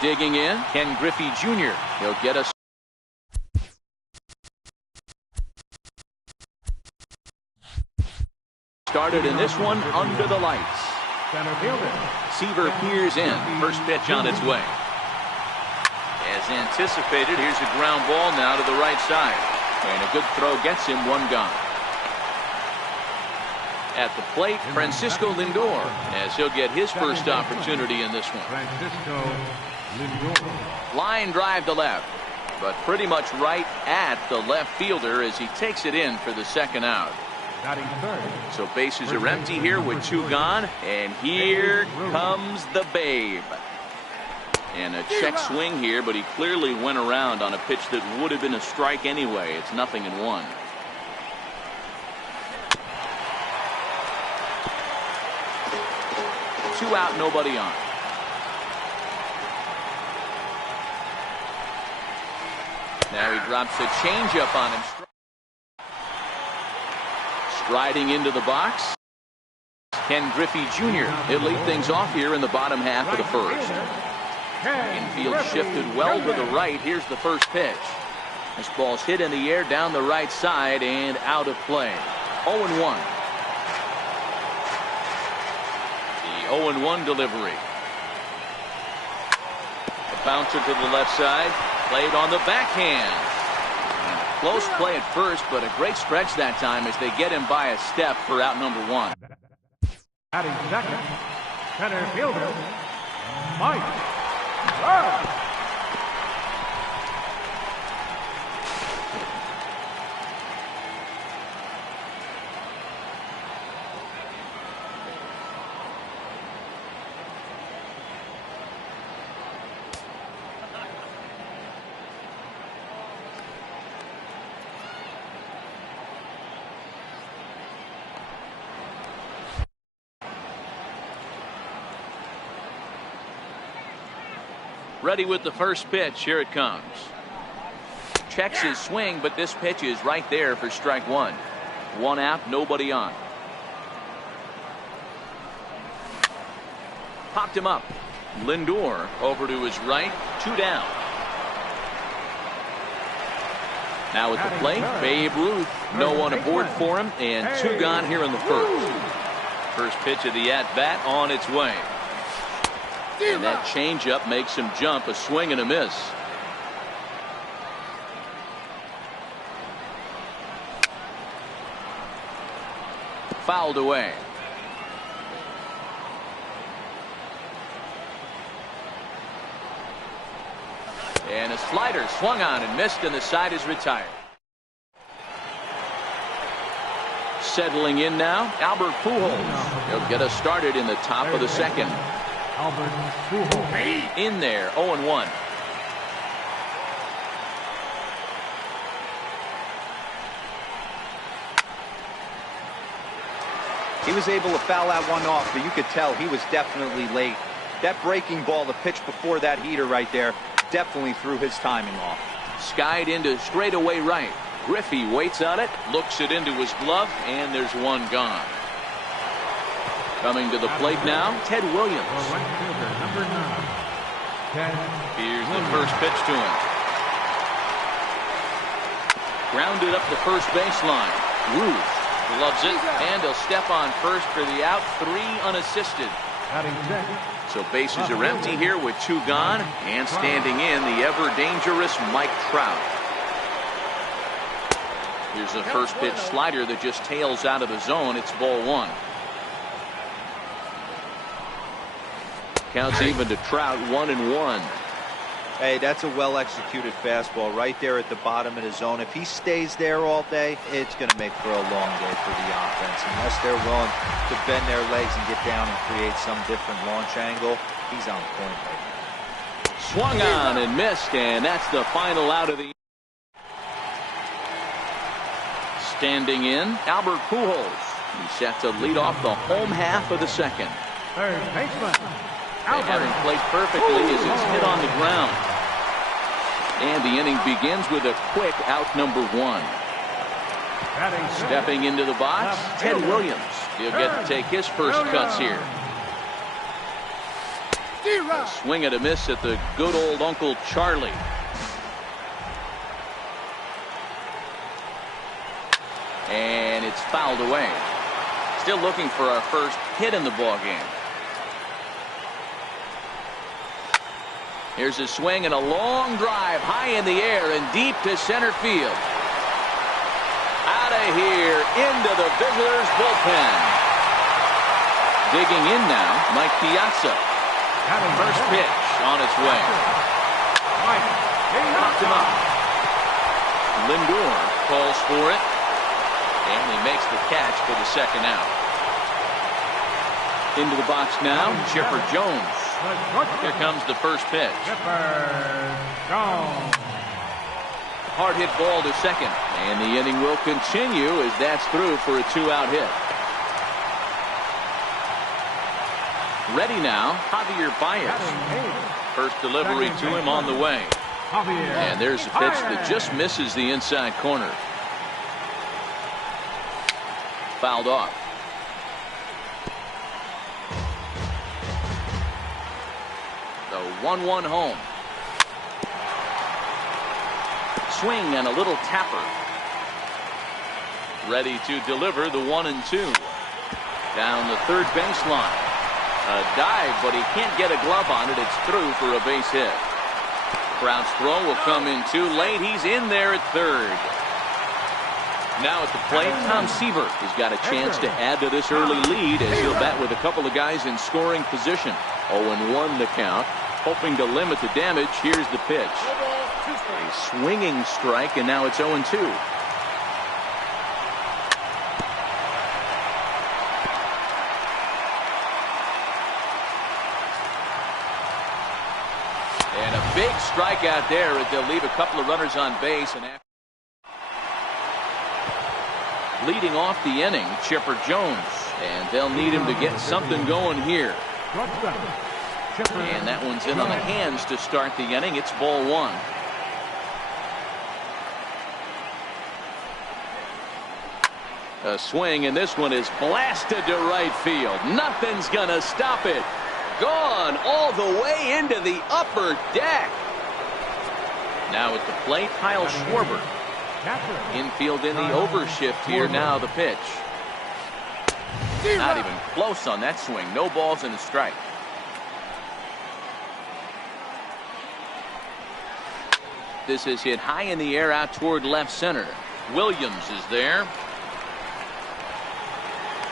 Digging in, Ken Griffey Jr. He'll get us started in this one under the lights. Center fielder. Seaver peers in. First pitch on its way. As anticipated, here's a ground ball now to the right side. And a good throw gets him one gone. At the plate, Francisco Lindor, as he'll get his first opportunity in this one. Francisco Lindor. Line drive to left, but pretty much right at the left fielder as he takes it in for the second out. Batting third. So bases are empty here with two gone, and here comes the Babe. And a check swing here, but he clearly went around on a pitch that would have been a strike anyway. It's 0-1. Two out, nobody on. Now he drops a changeup on him. Striding into the box, Ken Griffey Jr. He'll lead things off here in the bottom half of the first. Infield shifted well to the right. Here's the first pitch. This ball's hit in the air down the right side and out of play. 0-1. The 0-1 delivery. A bouncer to the left side. Played on the backhand. And close play at first, but a great stretch that time as they get him by a step for out number one. Batting second. Center fielder. Mike. Burke. Ready with the first pitch. Here it comes. Checks his swing, but this pitch is right there for strike one. One out, nobody on. Popped him up. Lindor over to his right. Two down. Now at the plate, Babe Ruth. No one aboard for him, and two gone here in the first. First pitch of the at-bat on its way. And that changeup makes him jump. A swing and a miss. Fouled away. And a slider swung on and missed, and the side is retired. Settling in now, Albert Pujols. He'll get us started in the top of the second. Albert Pujols. In there, 0-1. He was able to foul that one off, but you could tell he was definitely late. That breaking ball, the pitch before that heater right there, definitely threw his timing off. Skied into straightaway right. Griffey waits on it, looks it into his glove, and there's one gone. Coming to the plate now, Ted Williams. Right fielder, number 9. Ted Here's the first pitch to him. Grounded up the first baseline. Ruth loves it, and he'll step on first for the out. 3 unassisted. batting second. So bases are empty here with two gone, and standing in the ever-dangerous Mike Trout. Here's the first pitch slider that just tails out of the zone. It's ball one. Counts even to Trout, 1-1. Hey, that's a well-executed fastball right there at the bottom of the zone. If he stays there all day, it's going to make for a long day for the offense. Unless they're willing to bend their legs and get down and create some different launch angle, he's on point right now. Swung on and missed, and that's the final out of the. Standing in, Albert Pujols. He's set to lead off the home half of the second. Third baseman, They have him played perfectly as it's hit on the ground. And the inning begins with a quick out number 1. Stepping into the box, Ted Williams. He'll get to take his first cuts here. A swing and a miss at the good old Uncle Charlie. And it's fouled away. Still looking for our first hit in the ballgame. Here's a swing and a long drive high in the air and deep to center field. Out of here into the visitors' bullpen. Digging in now, Mike Piazza. First pitch on its way. Knocked him up. Lindor calls for it. And he makes the catch for the second out. Into the box now, Chipper Jones. Here comes the first pitch. Hard hit ball to second. And the inning will continue as that's through for a 2-out hit. Ready now, Javier Baez. First delivery to him on the way. And there's a pitch that just misses the inside corner. Fouled off. The 1-1 home. Swing and a little tapper. Ready to deliver the 1-2. Down the third baseline. A dive, but he can't get a glove on it. It's through for a base hit. Trout's throw will come in too late. He's in there at third. Now at the plate, Tom Seaver has got a chance to add to this early lead as he'll bat with a couple of guys in scoring position. 0-1 the count. Hoping to limit the damage. Here's the pitch. A swinging strike, and now it's 0-2. And a big strikeout there as they'll leave a couple of runners on base. And after leading off the inning, Chipper Jones, and they'll need him to get something going here. And that one's in on the hands to start the inning. It's ball 1. A swing, and this one is blasted to right field. Nothing's gonna stop it. Gone all the way into the upper deck. Now at the plate, Kyle Schwarber. Infield in the overshift here. Now the pitch. Not even close on that swing. No balls and a strike. This is hit high in the air out toward left center. Williams is there.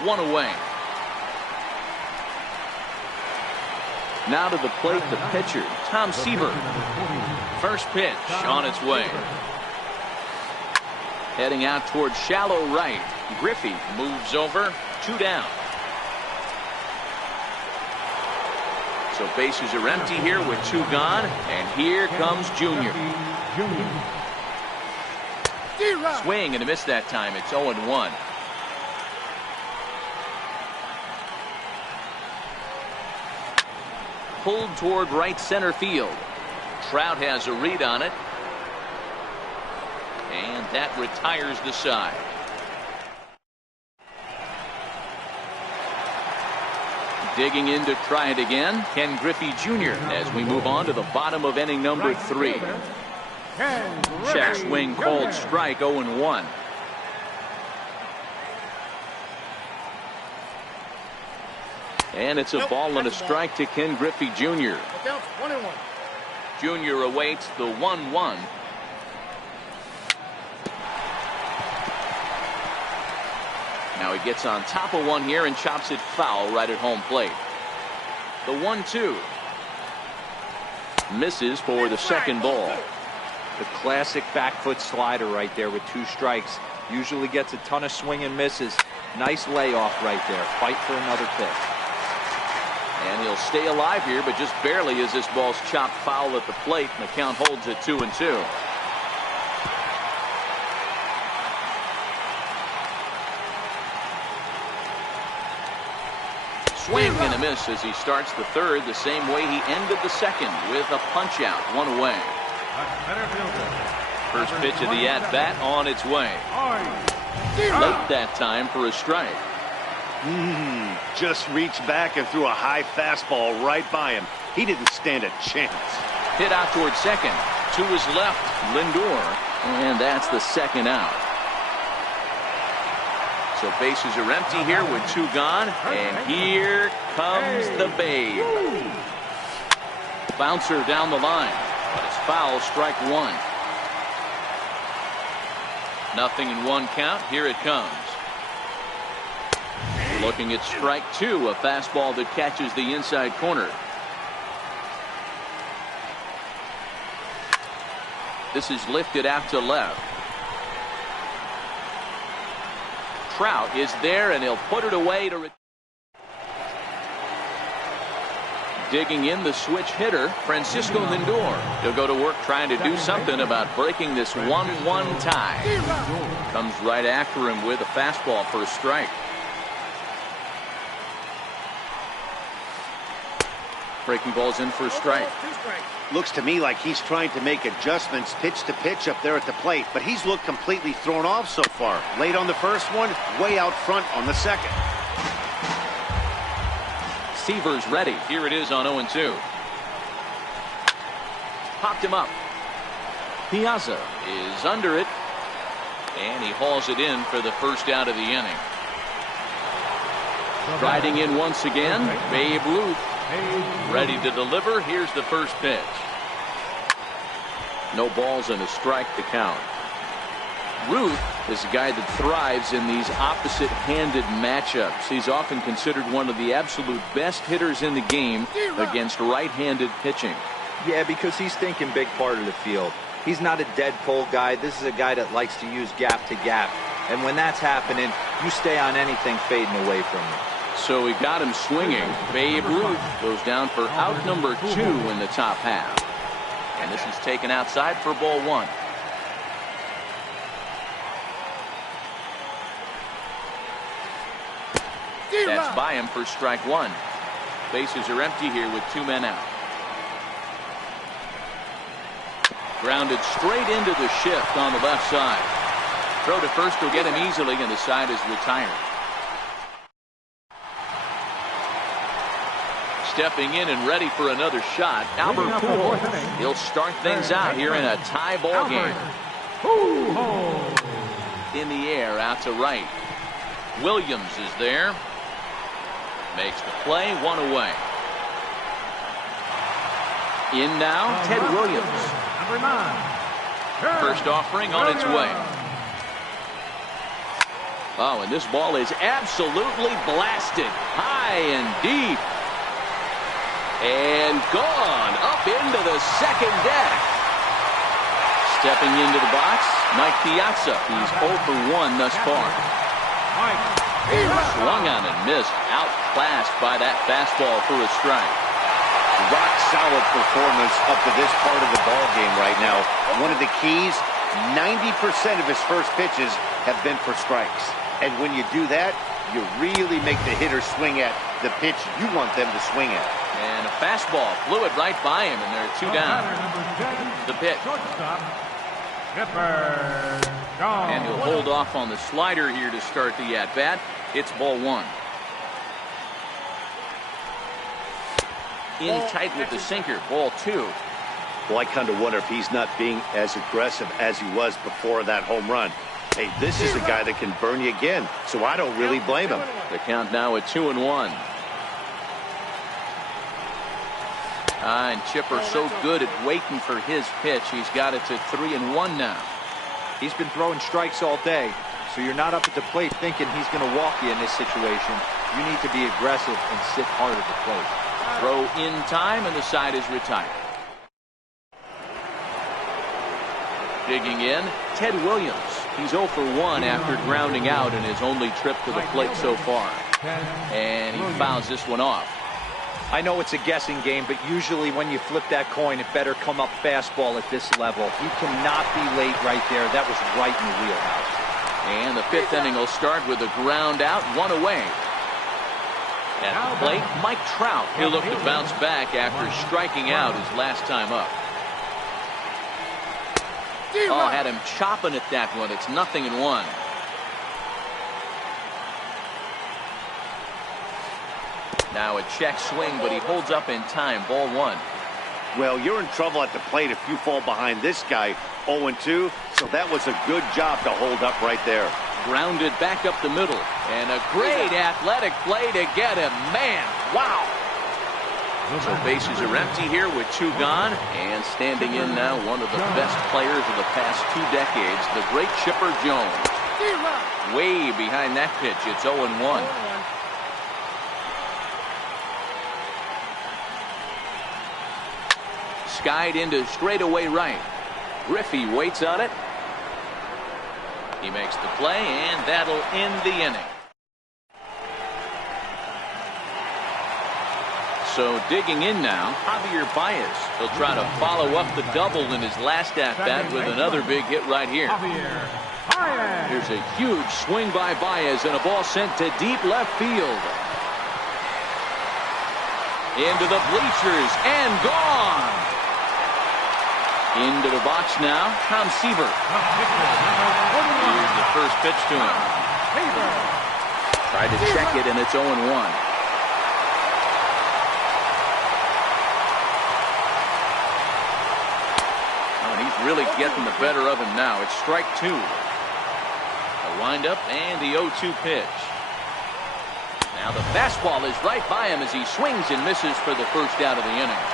1 away. Now to the plate, the pitcher, Tom Seaver. First pitch on its way. Heading out toward shallow right. Griffey moves over. 2 down. So bases are empty here with 2 gone. And here comes Junior. Swing and a miss that time. It's 0-1. Pulled toward right center field. Trout has a read on it. And that retires the side. Digging in to try it again, Ken Griffey Jr. as we move on to the bottom of inning number 3. Check swing called strike, 0-1. And it's a ball and a strike to Ken Griffey Jr. Jr. awaits the 1-1. Now he gets on top of one here and chops it foul right at home plate. The 1-2. Misses for the second ball. The classic back foot slider right there with 2 strikes. Usually gets a ton of swing and misses. Nice layoff right there. Fight for another pitch. And he'll stay alive here, but just barely as this ball's chopped foul at the plate, and the count holds at 2-2. Swing and a miss as he starts the third the same way he ended the second, with a punch out, 1 away. First pitch of the at-bat on its way. Late that time for a strike. Just reached back and threw a high fastball right by him. He didn't stand a chance. Hit out towards second. To his left, Lindor. And that's the second out. So bases are empty here with 2 gone. And here comes the Babe. Bouncer down the line. But it's foul, strike 1. Nothing in 1 count. Here it comes. Looking at strike 2, a fastball that catches the inside corner. This is lifted out to left. Trout is there, and he'll put it away to digging in the switch hitter, Francisco Lindor. He'll go to work trying to do something about breaking this 1-1 tie. Comes right after him with a fastball for a strike. Breaking ball's in for a strike. Looks to me like he's trying to make adjustments pitch to pitch up there at the plate, but he's looked completely thrown off so far. Late on the first one, way out front on the second. Seaver's ready. Here it is on 0-2. Popped him up. Piazza is under it, and he hauls it in for the first out of the inning. Riding in once again, Babe Ruth. Ready to deliver. Here's the first pitch. No balls and a strike to count. Ruth is a guy that thrives in these opposite-handed matchups. He's often considered one of the absolute best hitters in the game against right-handed pitching. Yeah, because he's thinking big part of the field. He's not a dead pull guy. This is a guy that likes to use gap to gap. And when that's happening, you stay on anything fading away from you. So he got him swinging. Babe Ruth goes down for out number 2 in the top half. And this is taken outside for ball 1. That's by him for strike 1. Bases are empty here with 2 men out. Grounded straight into the shift on the left side. Throw to first will get him easily, and the side is retired. Stepping in and ready for another shot, Albert Pujols. He'll start things out here in a tie ball game. In the air out to right. Williams is there. Makes the play, 1 away. In now, Ted Williams. First offering on its way. Oh, and this ball is absolutely blasted. High and deep. And gone up into the second deck. Stepping into the box, Mike Piazza. He's 0 for 1 thus far. Swung on and missed. Outclassed by that fastball for a strike. Rock solid performance up to this part of the ball game right now. One of the keys, 90% of his first pitches have been for strikes. And when you do that, you really make the hitter swing at the pitch you want them to swing at. And a fastball flew it right by him, and there are 2 down. The pitch. And he'll hold off on the slider here to start the at-bat. It's ball 1. In tight with the sinker, ball 2. Well, I kind of wonder if he's not being as aggressive as he was before that home run. Hey, this is a guy that can burn you again, so I don't really blame him. The count now at 2-1. And Chipper so good at waiting for his pitch. He's got it to 3-1 now. He's been throwing strikes all day, so you're not up at the plate thinking he's going to walk you in this situation. You need to be aggressive and sit hard at the plate. Throw in time, and the side is retired. Digging in, Ted Williams. He's 0 for 1 after grounding out in his only trip to the plate so far. And he fouls this one off. I know it's a guessing game, but usually when you flip that coin, it better come up fastball at this level. You cannot be late right there. That was right in the wheelhouse. And the 5th inning will start with a ground out, 1 away. At the plate, Mike Trout. He'll look to bounce back after striking out his last time up. Oh, had him chopping at that one. It's 0-1. Now a check swing, but he holds up in time. Ball 1. Well, you're in trouble at the plate if you fall behind this guy. 0-2, so that was a good job to hold up right there. Grounded back up the middle, and a great athletic play to get him. Man, wow. So bases are empty here with 2 gone, and standing in now one of the best players of the past 2 decades, the great Chipper Jones. Way behind that pitch, it's 0-1. Skied into straightaway right. Griffey waits on it. He makes the play, and that'll end the inning. So digging in now, Javier Baez. He'll try to follow up the double in his last at-bat with another big hit right here. Here's a huge swing by Baez, and a ball sent to deep left field. Into the bleachers, and gone. Into the box now, Tom Seaver. Here's the first pitch to him. Tried to check it, and it's 0-1. Really getting the better of him now. It's strike 2. A windup and the 0-2 pitch. Now the fastball is right by him as he swings and misses for the first out of the inning.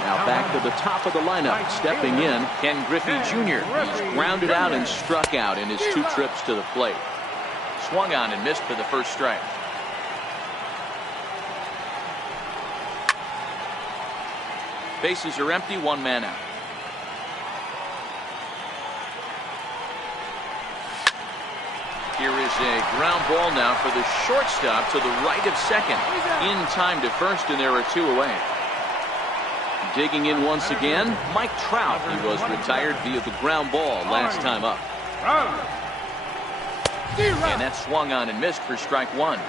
Now back to the top of the lineup. Stepping in, Ken Griffey Jr. He's grounded out and struck out in his 2 trips to the plate. Swung on and missed for the first strike. Bases are empty, 1 man out. Here is a ground ball now for the shortstop to the right of second. In time to first, and there are 2 away. Digging in once again, Mike Trout. He was retired via the ground ball last time up. And that swung on and missed for strike 1.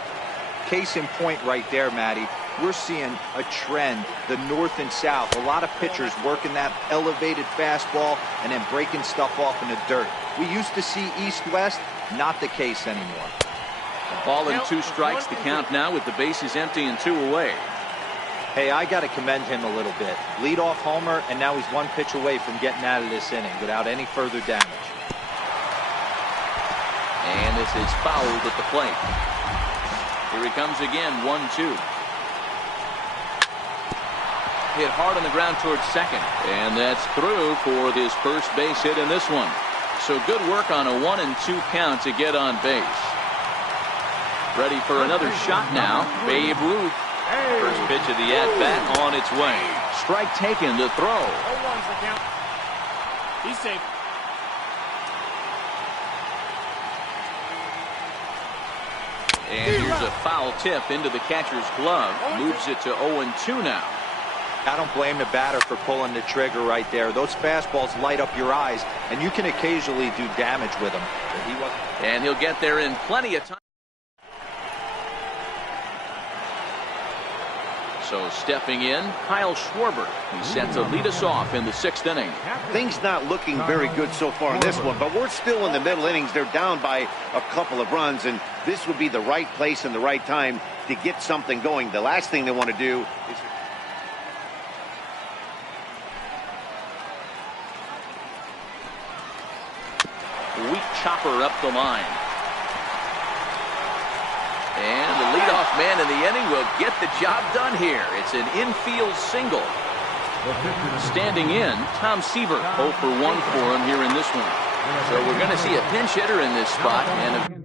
Case in point right there, Matty. We're seeing a trend, the north and south. A lot of pitchers working that elevated fastball and then breaking stuff off in the dirt. We used to see east-west. Not the case anymore. A ball and 2 strikes, the count now with the bases empty and 2 away. Hey, I got to commend him a little bit. Lead-off homer, and now he's 1 pitch away from getting out of this inning without any further damage. And this is fouled at the plate. Here he comes again, 1-2. Hit hard on the ground towards second, and that's through for his first base hit in this one. So good work on a 1-2 count to get on base. Ready for another shot now. Babe Ruth. First pitch of the at-bat on its way. Strike taken to throw. 0-1's the count. He's safe. And here's a foul tip into the catcher's glove. Moves it to 0-2 now. I don't blame the batter for pulling the trigger right there. Those fastballs light up your eyes, and you can occasionally do damage with them. And he'll get there in plenty of time. So stepping in, Kyle Schwarber. He's set to lead us off in the 6th inning. Things not looking very good so far in this one, but we're still in the middle innings. They're down by a couple of runs, and this would be the right place and the right time to get something going. The last thing they want to do is... Weak chopper up the line. And the leadoff man in the inning will get the job done here. It's an infield single. Standing in, Tom Seaver. 0 for 1 for him here in this one. So we're going to see a pinch hitter in this spot. And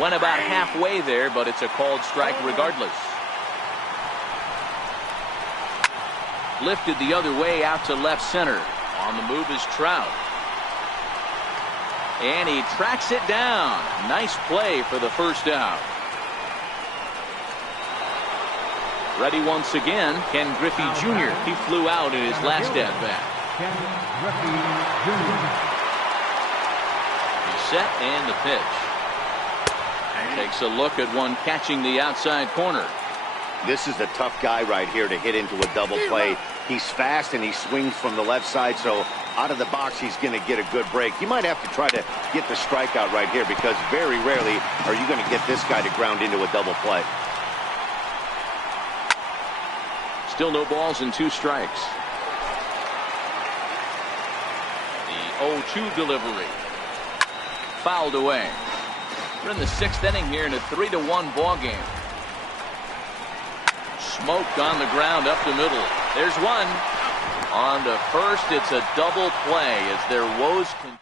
Went about halfway there, but it's a called strike regardless. Lifted the other way out to left center. On the move is Trout. And he tracks it down. Nice play for the first out. Ready once again, Ken Griffey Jr. He flew out in his last at-bat. Ken Griffey Jr. He's set and the pitch. Takes a look at one catching the outside corner. This is a tough guy right here to hit into a double play. He's fast and he swings from the left side, so out of the box he's going to get a good break. You might have to try to get the strikeout right here because very rarely are you going to get this guy to ground into a double play. Still no balls and 2 strikes. The 0-2 delivery. Fouled away. We're in the 6th inning here in a 3-1 ball game. Smoked on the ground up the middle. There's one. On to first, it's a double play as their woes continue.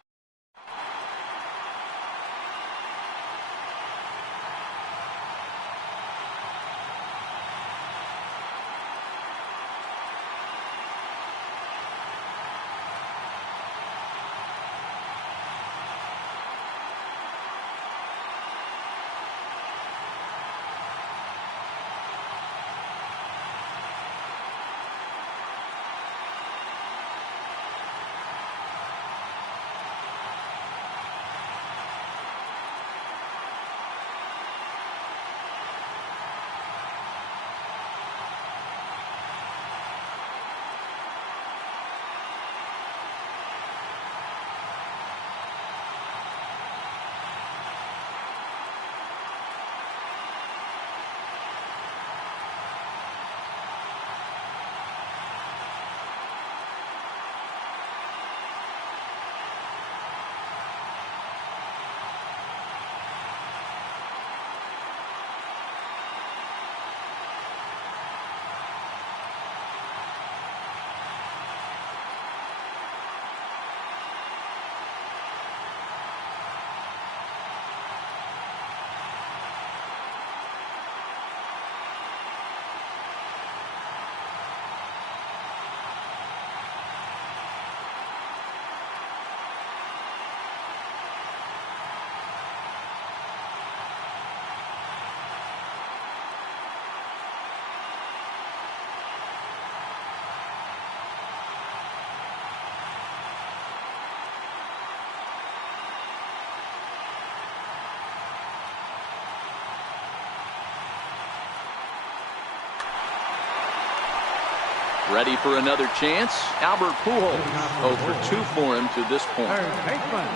Ready for another chance. Albert Pujols 0 for 2 for him to this point. Third baseman,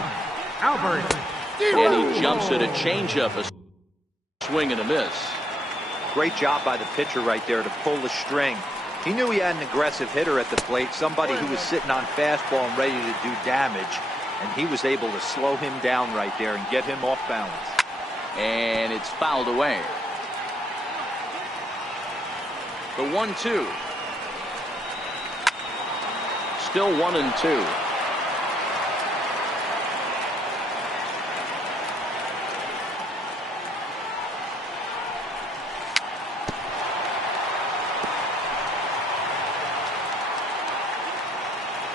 Albert. And he jumps at a changeup, a swing and a miss. Great job by the pitcher right there to pull the string. He knew he had an aggressive hitter at the plate, somebody who was sitting on fastball and ready to do damage, and he was able to slow him down right there and get him off balance. And it's fouled away. The 1-2. Still 1-2.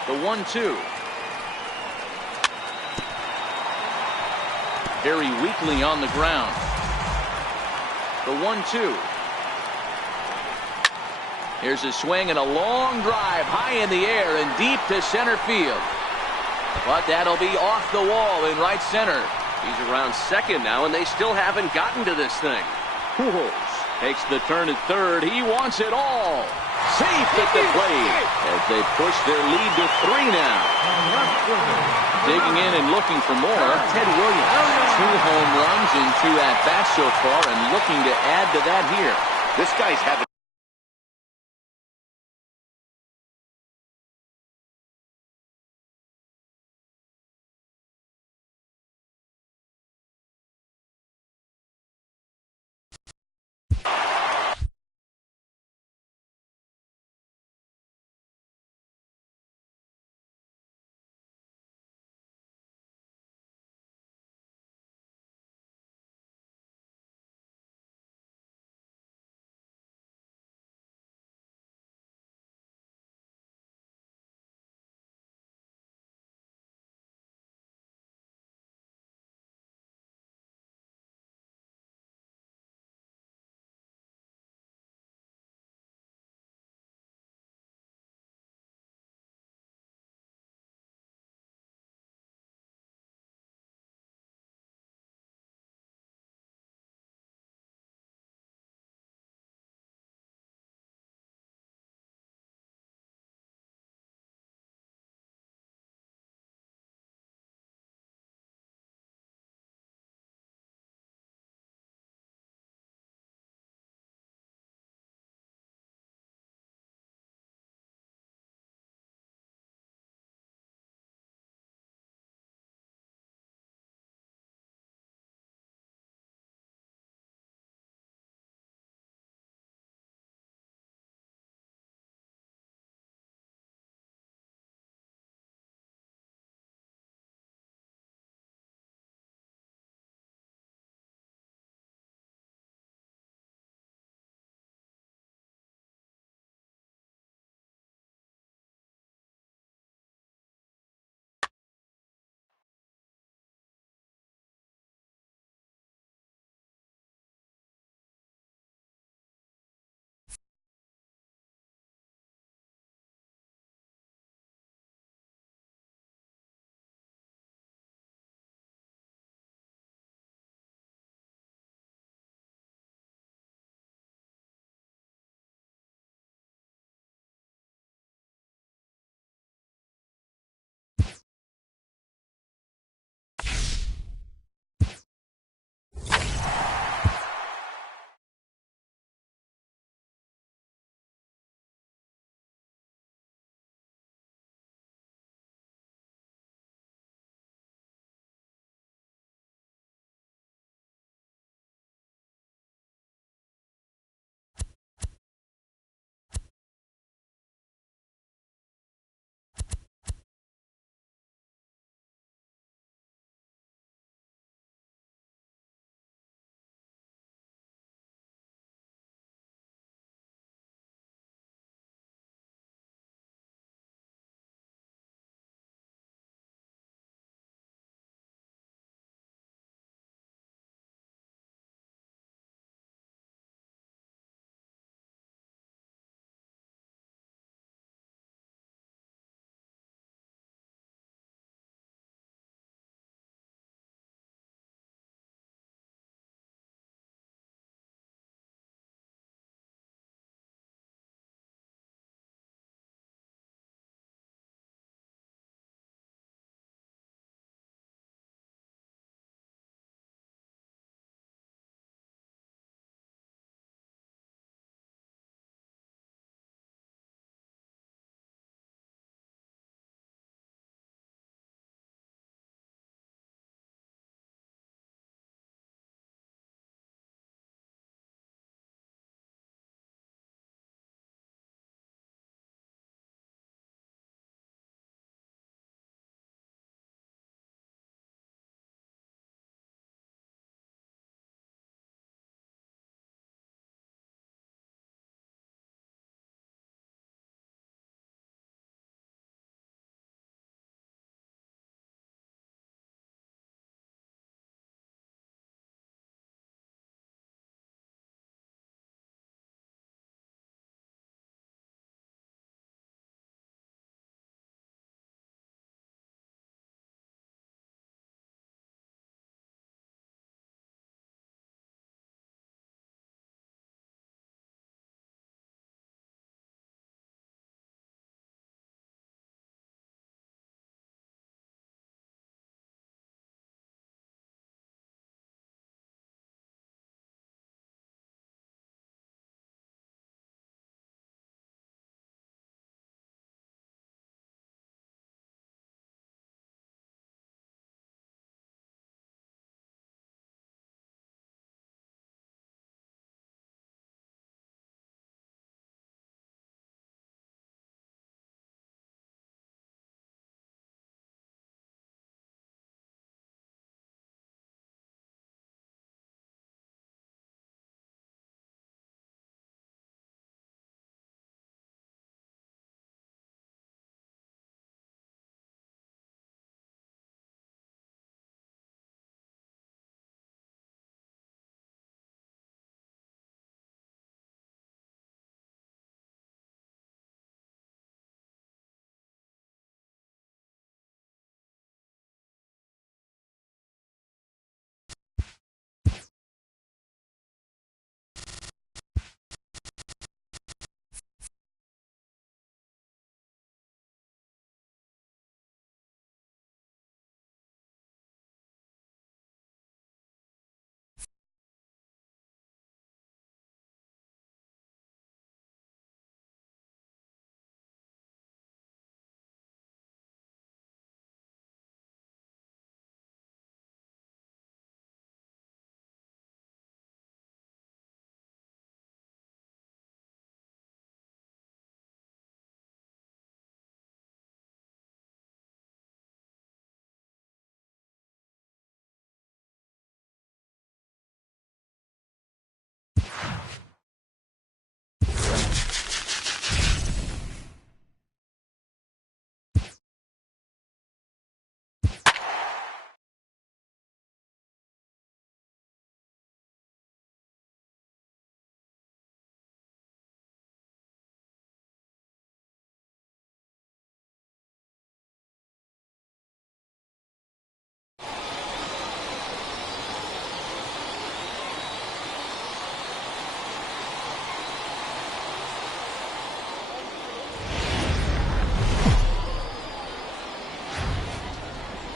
The 1-2. Very weakly on the ground. The 1-2. Here's a swing and a long drive high in the air and deep to center field. But that'll be off the wall in right center. He's around second now, and they still haven't gotten to this thing. Pujols takes the turn at third. He wants it all. Safe at the plate as they push their lead to 3 now. Digging in and looking for more, Ted Williams. 2 home runs in 2 at-bats so far and looking to add to that here. This guy's having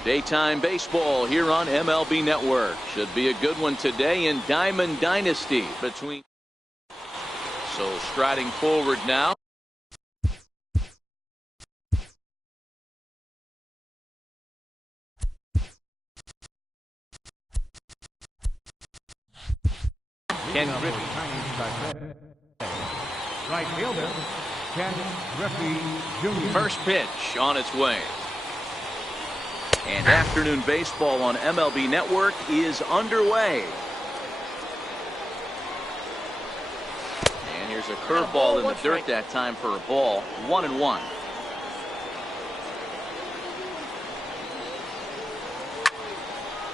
Daytime baseball here on MLB Network. Should be a good one today in Diamond Dynasty between. So striding forward now. Ken Griffey. Right fielder, Ken Griffey Jr. First pitch on its way. And afternoon baseball on MLB Network is underway. And here's a curveball in the dirt that time for a ball. 1-1.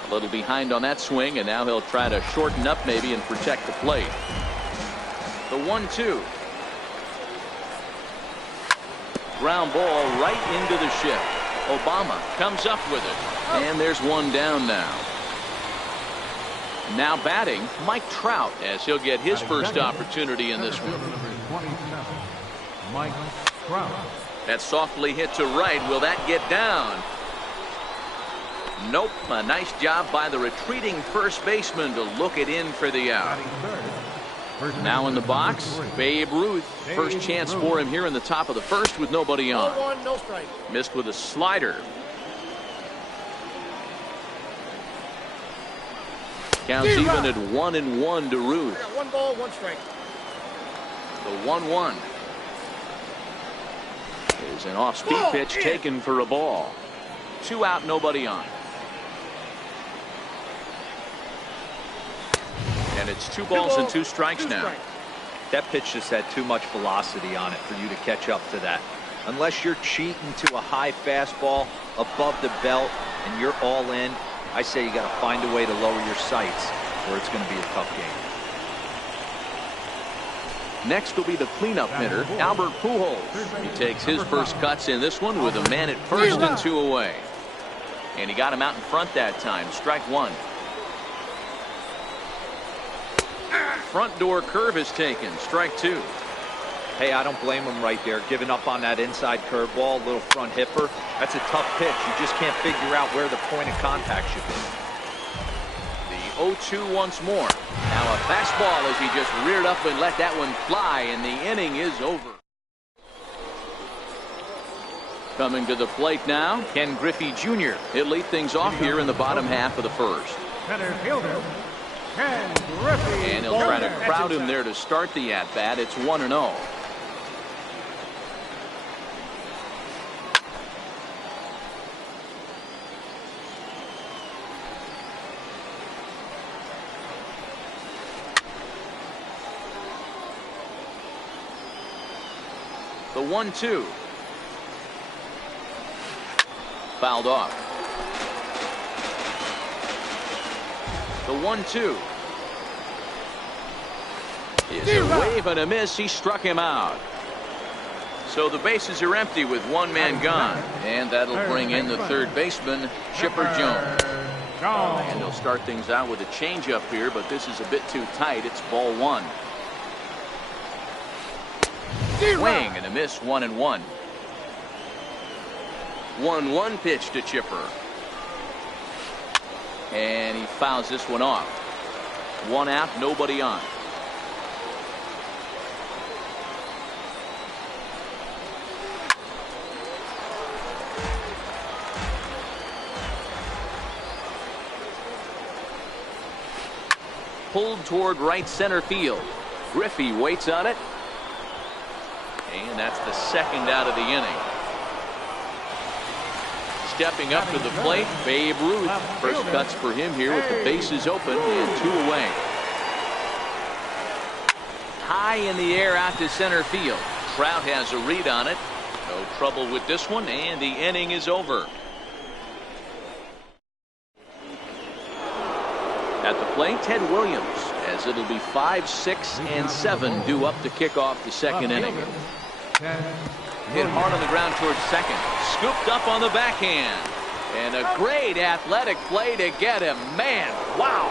A little behind on that swing, and now he'll try to shorten up maybe and protect the plate. The 1-2. Ground ball right into the shift. Obama comes up with it, and there's one down now. Now batting, Mike Trout, as he'll get his first opportunity in this one. Mike Trout. That softly hit to right. Will that get down? Nope. A nice job by the retreating first baseman to look it in for the out. Now in the box, Babe Ruth. First chance for him here in the top of the first with nobody on. 0-1, no strike. Missed with a slider. Counts even at 1-1 to Ruth. 1 ball, 1 strike. The 1-1 is an off-speed pitch taken for a ball. 2 out, nobody on. And it's 2 balls and 2 strikes now. That pitch just had too much velocity on it for you to catch up to that. Unless you're cheating to a high fastball above the belt and you're all in, I say you got to find a way to lower your sights, or it's going to be a tough game. Next will be the cleanup hitter, Albert Pujols. He takes his first cuts in this one with a man at first and 2 away. And he got him out in front that time. Strike 1. Front door curve is taken. Strike 2. Hey, I don't blame him right there. Giving up on that inside curveball, little front hipper. That's a tough pitch. You just can't figure out where the point of contact should be. The 0-2 once more. Now a fastball as he just reared up and let that one fly, and the inning is over. Coming to the plate now, Ken Griffey Jr. He'll lead things off here in the bottom half of the first. Center fielder, Ken Griffey. And he'll try to crowd him there to start the at-bat. It's 1-0. The 1-2. Fouled off. The 1-2 is a wave and a miss. He struck him out. So the bases are empty with one man gone, and that'll bring in the third baseman, Chipper Jones. And they'll start things out with a changeup here, but this is a bit too tight. It's ball 1. Swing and a miss. 1-1. 1-1 pitch to Chipper. And he fouls this one off. 1 out, nobody on. Pulled toward right center field. Griffey waits on it. And that's the second out of the inning. Stepping up to the plate, Babe Ruth. First cuts for him here with the bases open and 2 away. High in the air out to center field. Trout has a read on it. No trouble with this one, and the inning is over. At the plate, Ted Williams, as it'll be 5, 6, and 7 due up to kick off the second inning. Hit hard on the ground towards second. Scooped up on the backhand. And a great athletic play to get him. Man, wow.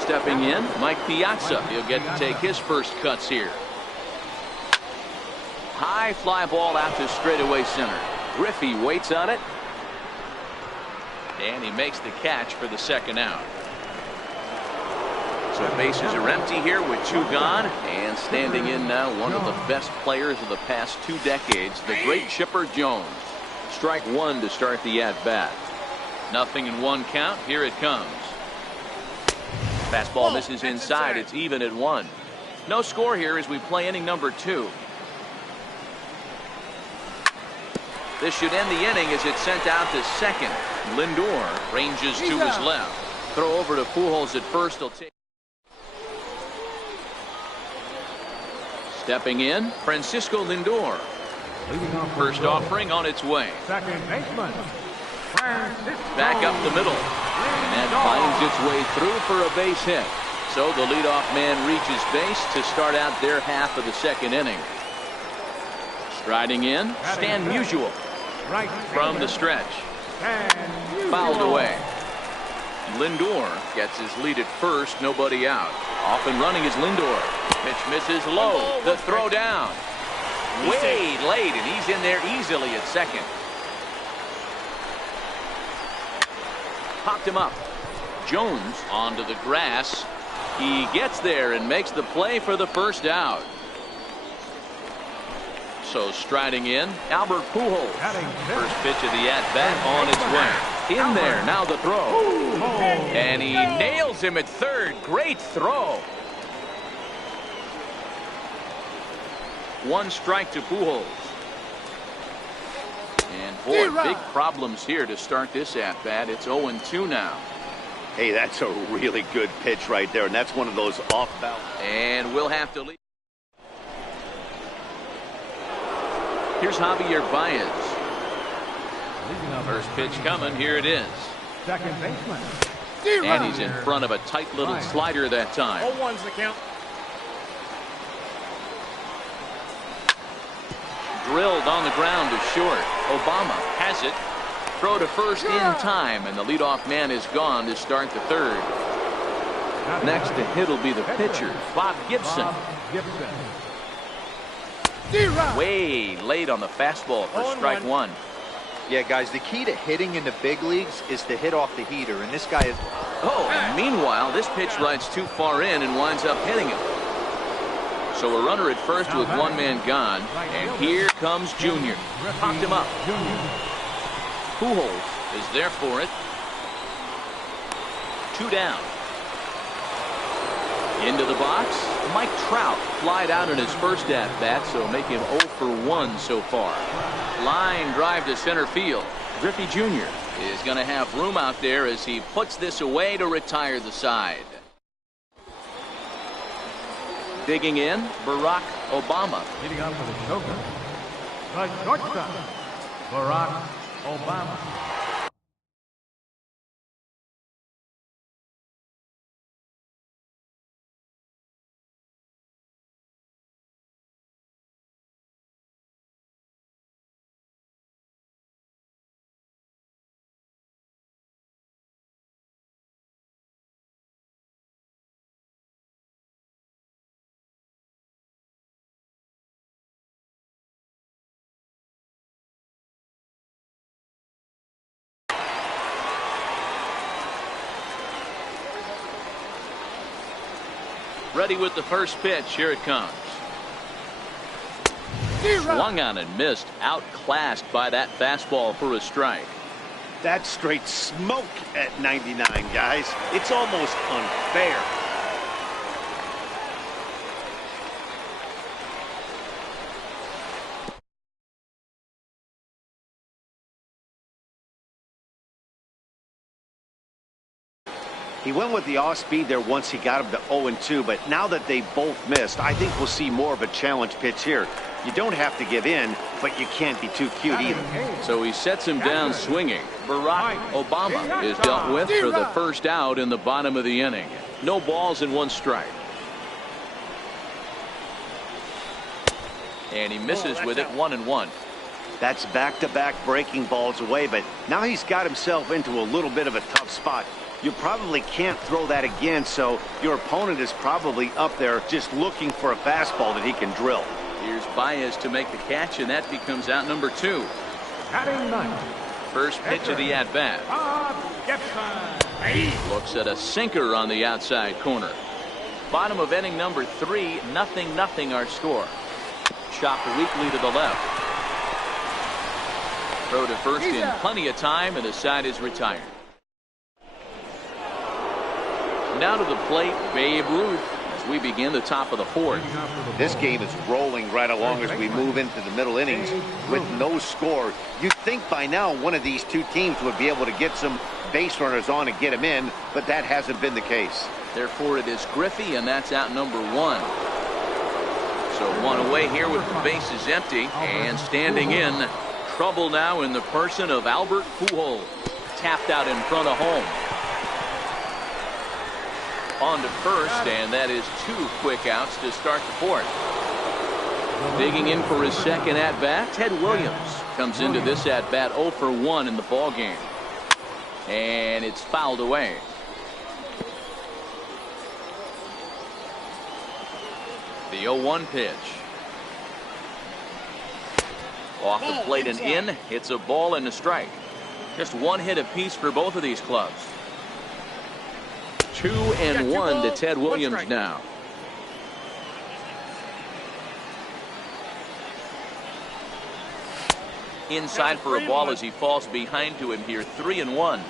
Stepping in, Mike Piazza. He'll get to take his first cuts here. High fly ball out to straightaway center. Griffey waits on it. And he makes the catch for the second out. So bases are empty here with 2 gone. And standing in now, one of the best players of the past 2 decades, the great Chipper Jones. Strike 1 to start the at-bat. Nothing in 1 count. Here it comes. Fastball misses inside. It's even at 1. No score here as we play inning number 2. This should end the inning as it's sent out to second. Lindor ranges to his left. Throw over to Pujols at first. He'll take. Stepping in, Francisco Lindor. First offering on its way. Second baseman, Francisco. Back up the middle. And that finds its way through for a base hit. So the leadoff man reaches base to start out their half of the second inning. Striding in, Stan Musial. From the stretch. Fouled away. Lindor gets his lead at first, nobody out. Off and running is Lindor. Pitch misses low. The throw down. Way late, and he's in there easily at second. Popped him up. Jones onto the grass. He gets there and makes the play for the first out. So striding in, Albert Pujols. First pitch of the at-bat on its way. In there, now the throw. And he nails him at third. Great throw. 1 strike to Pujols. And boy, big problems here to start this at-bat. It's 0-2 now. Hey, that's a really good pitch right there, and that's one of those off-balance. And we'll have to leave. Here's Javier Baez. First pitch coming. Here it is. Second baseman. And he's in front of a tight little slider that time. 0-1's the count. Drilled on the ground to short. Obama has it. Throw to first in time, and the leadoff man is gone to start the third. Next to hit will be the pitcher, Bob Gibson. Way late on the fastball for strike 1. Yeah, guys, the key to hitting in the big leagues is to hit off the heater, and this guy is. Oh, and meanwhile, this pitch rides too far in and winds up hitting him. So a runner at first with 1 man gone, and here comes Junior. Popped him up. Pujols is there for it. 2 down. Into the box. Mike Trout flied out in his first at-bat, so make him 0 for 1 so far. Line drive to center field. Griffey Jr. is going to have room out there as he puts this away to retire the side. Digging in, Barack Obama. Hitting up for the Joker, the shortstop, Barack Obama. Ready with the first pitch. Here it comes. Swung on and missed. Outclassed by that fastball for a strike. That's straight smoke at 99, guys. It's almost unfair. He went with the off-speed there once he got him to 0-2, but now that they both missed, I think we'll see more of a challenge pitch here. You don't have to give in, but you can't be too cute either. So he sets him down swinging. Barack Obama is dealt with for the first out in the bottom of the inning. No balls and 1 strike. And he misses with it, 1-1. That's back-to-back breaking balls away, but now he's got himself into a little bit of a tough spot. You probably can't throw that again, so your opponent is probably up there just looking for a fastball that he can drill. Here's Baez to make the catch, and that becomes out number 2. Batting 9, First pitch of the at-bat. Looks at a sinker on the outside corner. Bottom of inning number 3, 0-0 our score. Chopped weakly to the left. Throw to first in plenty of time, and the side is retired. Now to the plate, Babe Ruth, as we begin the top of the 4th. This game is rolling right along as we move into the middle innings with no score. You'd think by now one of these two teams would be able to get some base runners on and get them in, but that hasn't been the case. Therefore, it is Griffey, and that's out number 1. So 1 away here with the bases empty, and standing in, trouble now in the person of Albert Pujols. Tapped out in front of home. On to first, and that is 2 quick outs to start the 4th. Digging in for his second at-bat, Ted Williams comes into this at-bat 0 for 1 in the ballgame. And it's fouled away. The 0-1 pitch. Off the plate and in. It's a ball and a strike. Just 1 hit apiece for both of these clubs. 2-1 to Ted Williams now. Inside for a ball as he falls behind to him here. 3-1.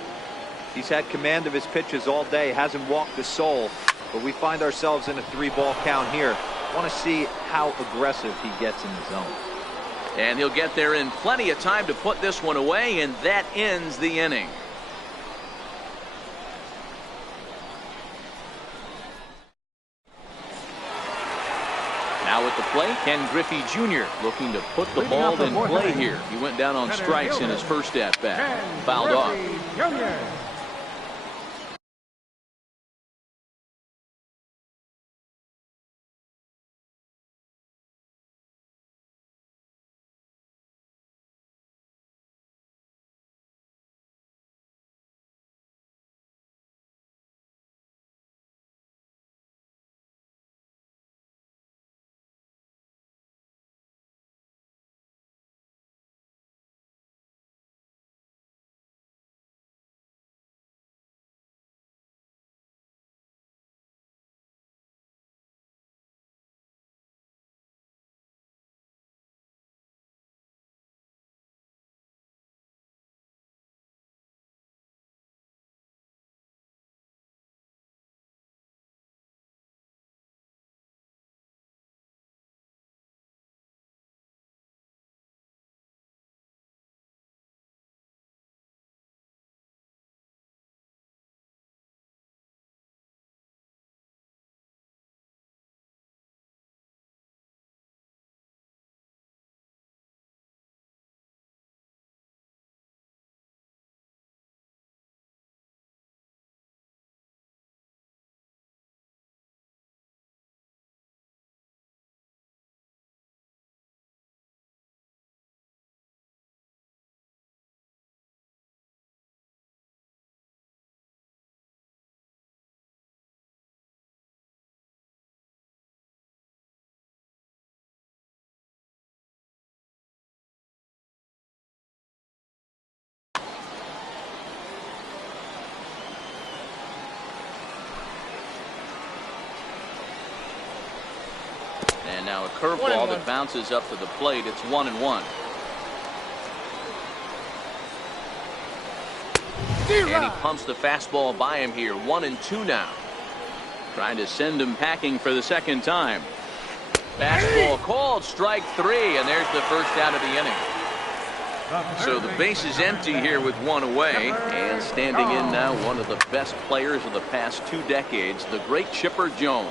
He's had command of his pitches all day, hasn't walked a soul, but we find ourselves in a 3-ball count here. Want to see how aggressive he gets in the zone. And he'll get there in plenty of time to put this one away, and that ends the inning. Now at the plate, Ken Griffey Jr. looking to put the ball in play here. He went down on strikes in his first at-bat. Fouled off. And now a curveball that bounces up to the plate. It's 1-1. And he pumps the fastball by him here. 1-2 now. Trying to send him packing for the second time. Fastball called, strike 3, and there's the first out of the inning. So the base is empty here with 1 away, and standing in now one of the best players of the past 2 decades, the great Chipper Jones.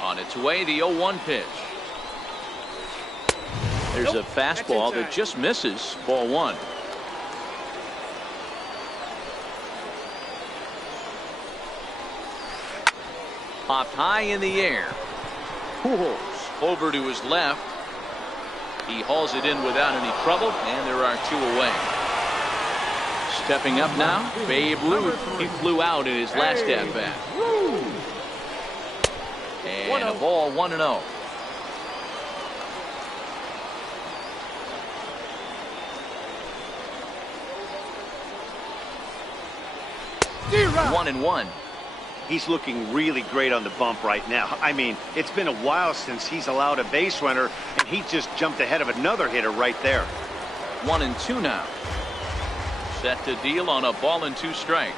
On its way, the 0-1 pitch. There's a fastball that just misses. Ball 1. Popped high in the air. Pujols over to his left. He hauls it in without any trouble, and there are 2 away. Stepping up now, Babe Ruth. He flew out in his last at-bat. And a ball, 1-0. Zero. 1-1. He's looking really great on the bump right now. I mean, it's been a while since he's allowed a base runner, and he just jumped ahead of another hitter right there. 1-2 now. Set to deal on a ball and 2 strikes.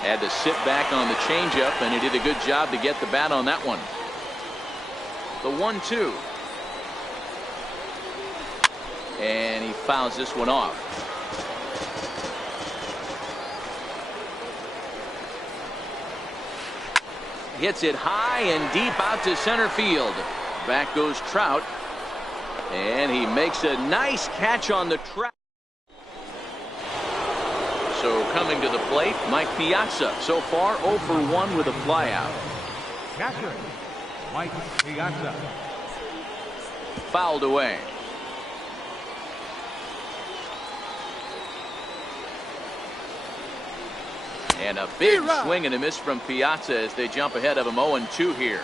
Had to sit back on the changeup, and he did a good job to get the bat on that one. The 1-2. And he fouls this one off. Hits it high and deep out to center field. Back goes Trout. And he makes a nice catch on the track. So coming to the plate, Mike Piazza. So far 0 for 1 with a flyout. Catcher, Mike Piazza. Fouled away. And a big swing and a miss from Piazza as they jump ahead of him 0-2 here.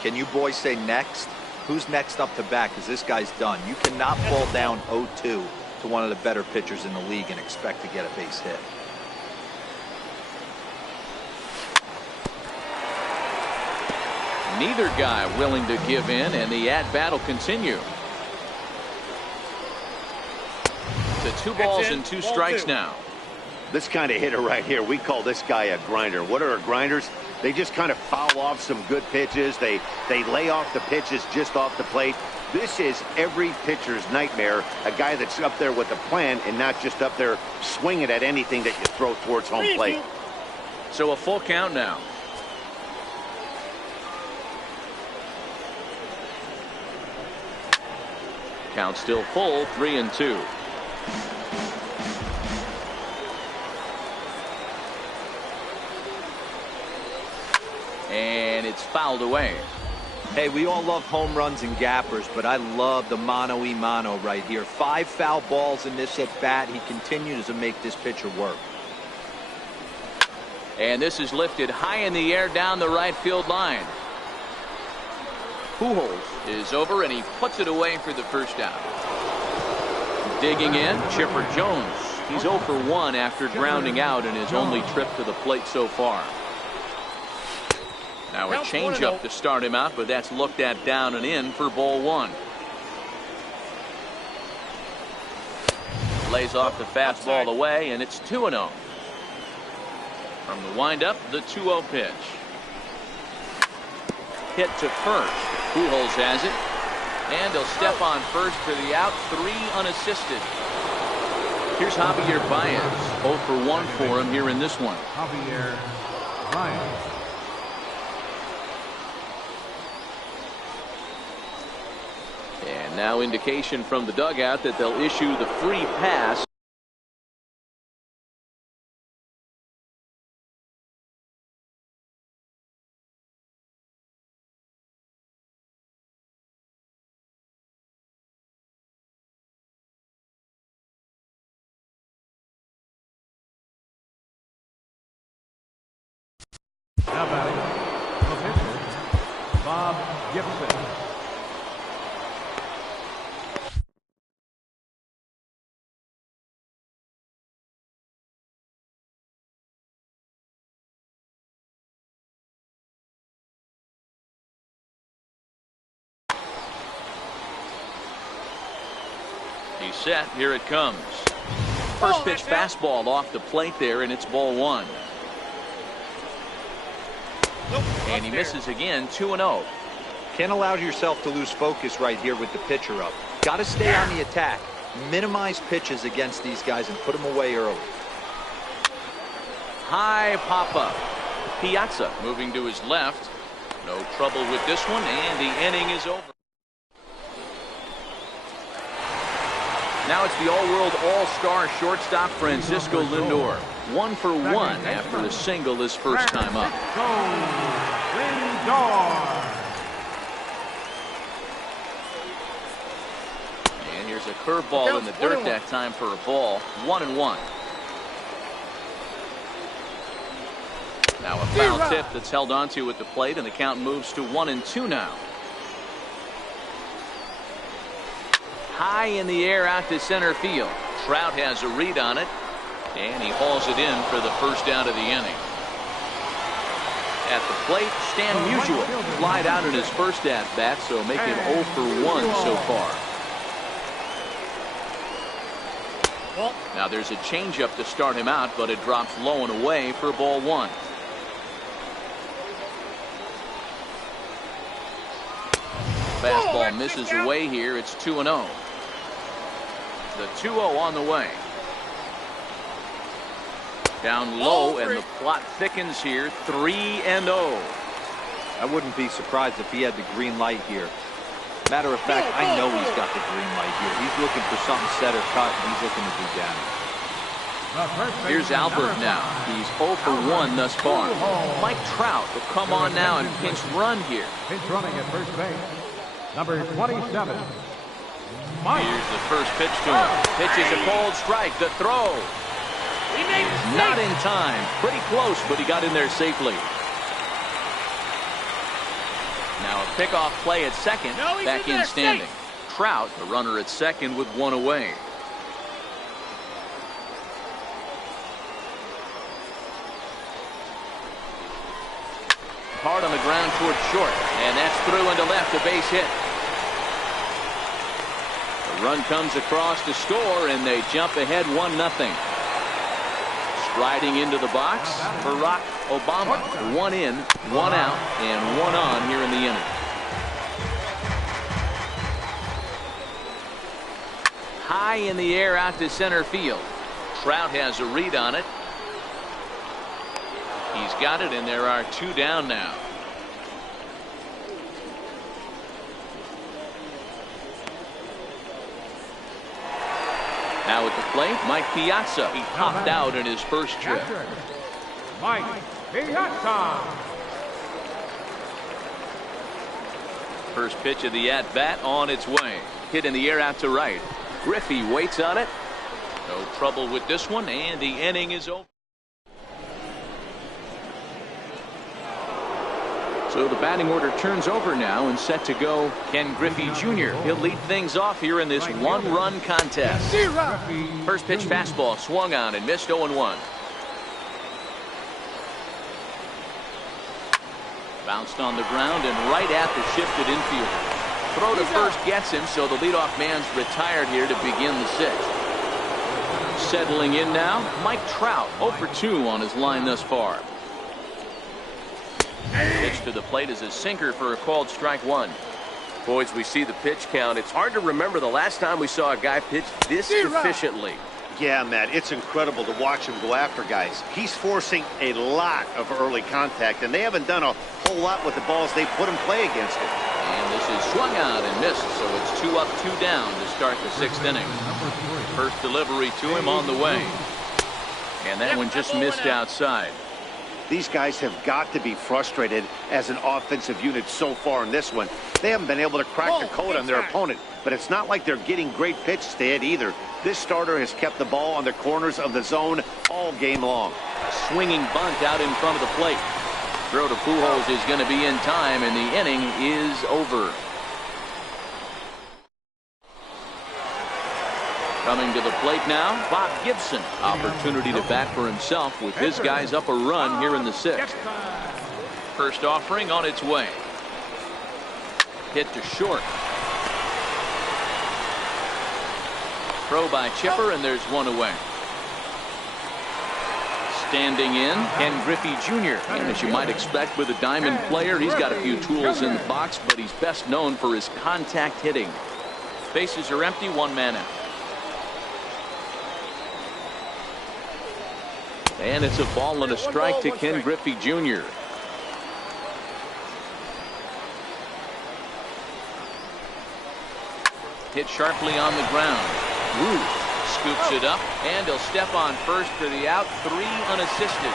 Can you boys say next? Who's next up to bat? Because this guy's done. You cannot fall down 0-2 to one of the better pitchers in the league and expect to get a base hit. Neither guy willing to give in, and the at-bat will continue. To 2 balls and 2 strikes now. This kind of hitter right here, we call this guy a grinder. What are grinders? They just kind of foul off some good pitches. They lay off the pitches just off the plate. This is every pitcher's nightmare, a guy that's up there with a plan and not just up there swinging at anything that you throw towards home plate. So a full count now. Count still full, 3-2. And it's fouled away. Hey, we all love home runs and gappers, but I love the mano-y-mano right here. 5 foul balls in this at-bat. He continues to make this pitcher work. And this is lifted high in the air down the right field line. Pujols is over, and he puts it away for the first out. Digging in, Chipper Jones. He's 0 for 1 after grounding out in his only trip to the plate so far. Now a changeup to start him out, but that's looked at down and in for ball 1. Lays off the fastball away, and it's 2-0. From the windup, the 2-0 pitch. Hit to first. Pujols has it. And he'll step on first for the out. 3 unassisted. Here's Javier Baez. 0 for 1 for him here in this one. Javier Baez. And now indication from the dugout that they'll issue the free pass. Now batting, the pitcher, Bob Gibson. He's set. Here it comes. First pitch fastball off the plate there, and it's ball 1. And he misses again, 2-0. Can't allow yourself to lose focus right here with the pitcher up. Got to stay on the attack. Minimize pitches against these guys and put them away early. High pop-up. Piazza moving to his left. No trouble with this one, and the inning is over. Now it's the all-world all-star shortstop Francisco Lindor. 1 for 1 after the single his first time up. And here's a curveball in the dirt that time for a ball. 1-1. Now a foul tip that's held onto at the plate, and the count moves to 1-2 now. High in the air out to center field. Trout has a read on it, and he hauls it in for the first out of the inning. At the plate, Stan Musial flied out in his first at-bat, so make him 0 for 1 so far. Now there's a changeup to start him out, but it drops low and away for ball 1. Fastball misses away here. It's 2-0. The 2-0 on the way. Down low, and the plot thickens here. 3-0. I wouldn't be surprised if he had the green light here. Matter of fact, I know he's got the green light here. He's looking for something set or cut, and he's looking to do damage. Here's Albert now. He's 0 for 1 thus far. Mike Trout will come on now and pinch run here. Pinch running at first base. Number 27. Mike. Here's the first pitch to him. Pitches a cold strike. The throw. Not in time. Pretty close, but he got in there safely. Now a pickoff play at second. Back in standing. Trout, the runner at second with 1 away. Hard on the ground toward short, and that's through into left, a base hit. The run comes across to score, and they jump ahead 1-0. Striding into the box, Barack Obama. 1 in, 1 out, and 1 on here in the inning. High in the air out to center field. Trout has a read on it. He's got it, and there are 2 down now. Now at the plate, Mike Piazza. He popped out in his first trip. Mike Piazza. First pitch of the at-bat on its way. Hit in the air out to right. Griffey waits on it. No trouble with this one, and the inning is over. So the batting order turns over now, and set to go Ken Griffey Jr. He'll lead things off here in this 1-run contest. First pitch fastball swung on and missed 0-1. Bounced on the ground and right at the shifted infielder. Throw to first gets him, so the leadoff man's retired here to begin the 6th. Settling in now, Mike Trout, 0 for 2 on his line thus far. Pitch to the plate is a sinker for a called strike 1. Boys, we see the pitch count. It's hard to remember the last time we saw a guy pitch this efficiently. Yeah, Matt, it's incredible to watch him go after guys. He's forcing a lot of early contact, and they haven't done a whole lot with the balls they put in play against him. And this is swung out and missed, so it's 2 up, 2 down to start the 6th inning. First delivery to him on the way. And that one just missed outside. These guys have got to be frustrated as an offensive unit so far in this one. They haven't been able to crack the code on their opponent, but it's not like they're getting great pitches to hit either. This starter has kept the ball on the corners of the zone all game long. A swinging bunt out in front of the plate. Throw to Pujols is going to be in time, and the inning is over. Coming to the plate now, Bob Gibson. Opportunity to bat for himself with his guys up a run here in the 6th. First offering on its way. Hit to short. Throw by Chipper, and there's 1 away. Standing in, Ken Griffey Jr. And as you might expect with a diamond player, he's got a few tools in the box, but he's best known for his contact hitting. Bases are empty, 1 man out. And it's a ball and a strike to Ken Griffey Jr. Hit sharply on the ground. Ruth scoops it up, and he'll step on first to the out, 3 unassisted.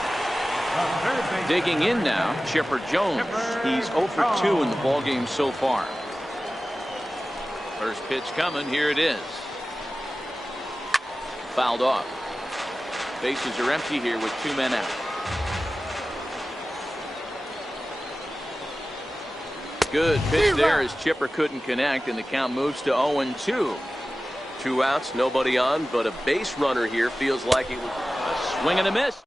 Digging in now, Chipper Jones. He's 0 for 2 in the ballgame so far. First pitch coming. Here it is. Fouled off. Bases are empty here with 2 men out. good pitch there as Chipper couldn't connect, and the count moves to 0-2. 2 outs, nobody on, but a base runner here feels like it was A swing and a miss.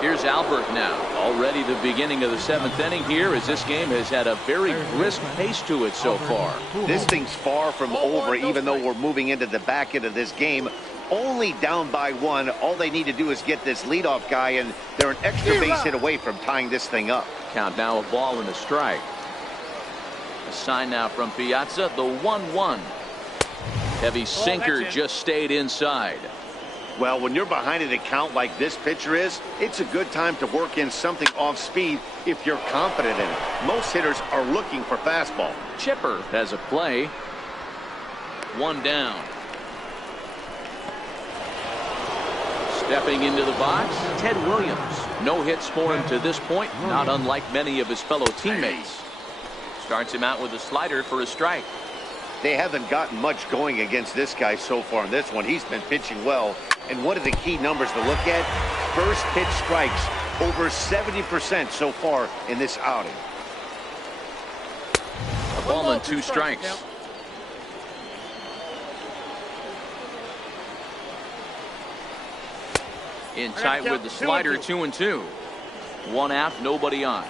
Here's Albert now. Already the beginning of the 7th inning here, as this game has had a very brisk pace to it so far. This thing's far from over, even though we're moving into the back end of this game. Only down by 1. All they need to do is get this leadoff guy, and they're an extra base hit away from tying this thing up. Count now, a ball and a strike. A sign now from Piazza, the 1-1. Heavy sinker just stayed inside. Well, when you're behind an account like this pitcher is, it's a good time to work in something off speed if you're confident in it. Most hitters are looking for fastball. Chipper has a play. 1 down. Stepping into the box, Ted Williams. No hits for him to this point, not unlike many of his fellow teammates. Starts him out with a slider for a strike. They haven't gotten much going against this guy so far in this one. He's been pitching well. And one of the key numbers to look at, first pitch strikes, over 70% so far in this outing. A ball and 2 strikes. In tight with the slider, 2-2. 1 out, nobody on.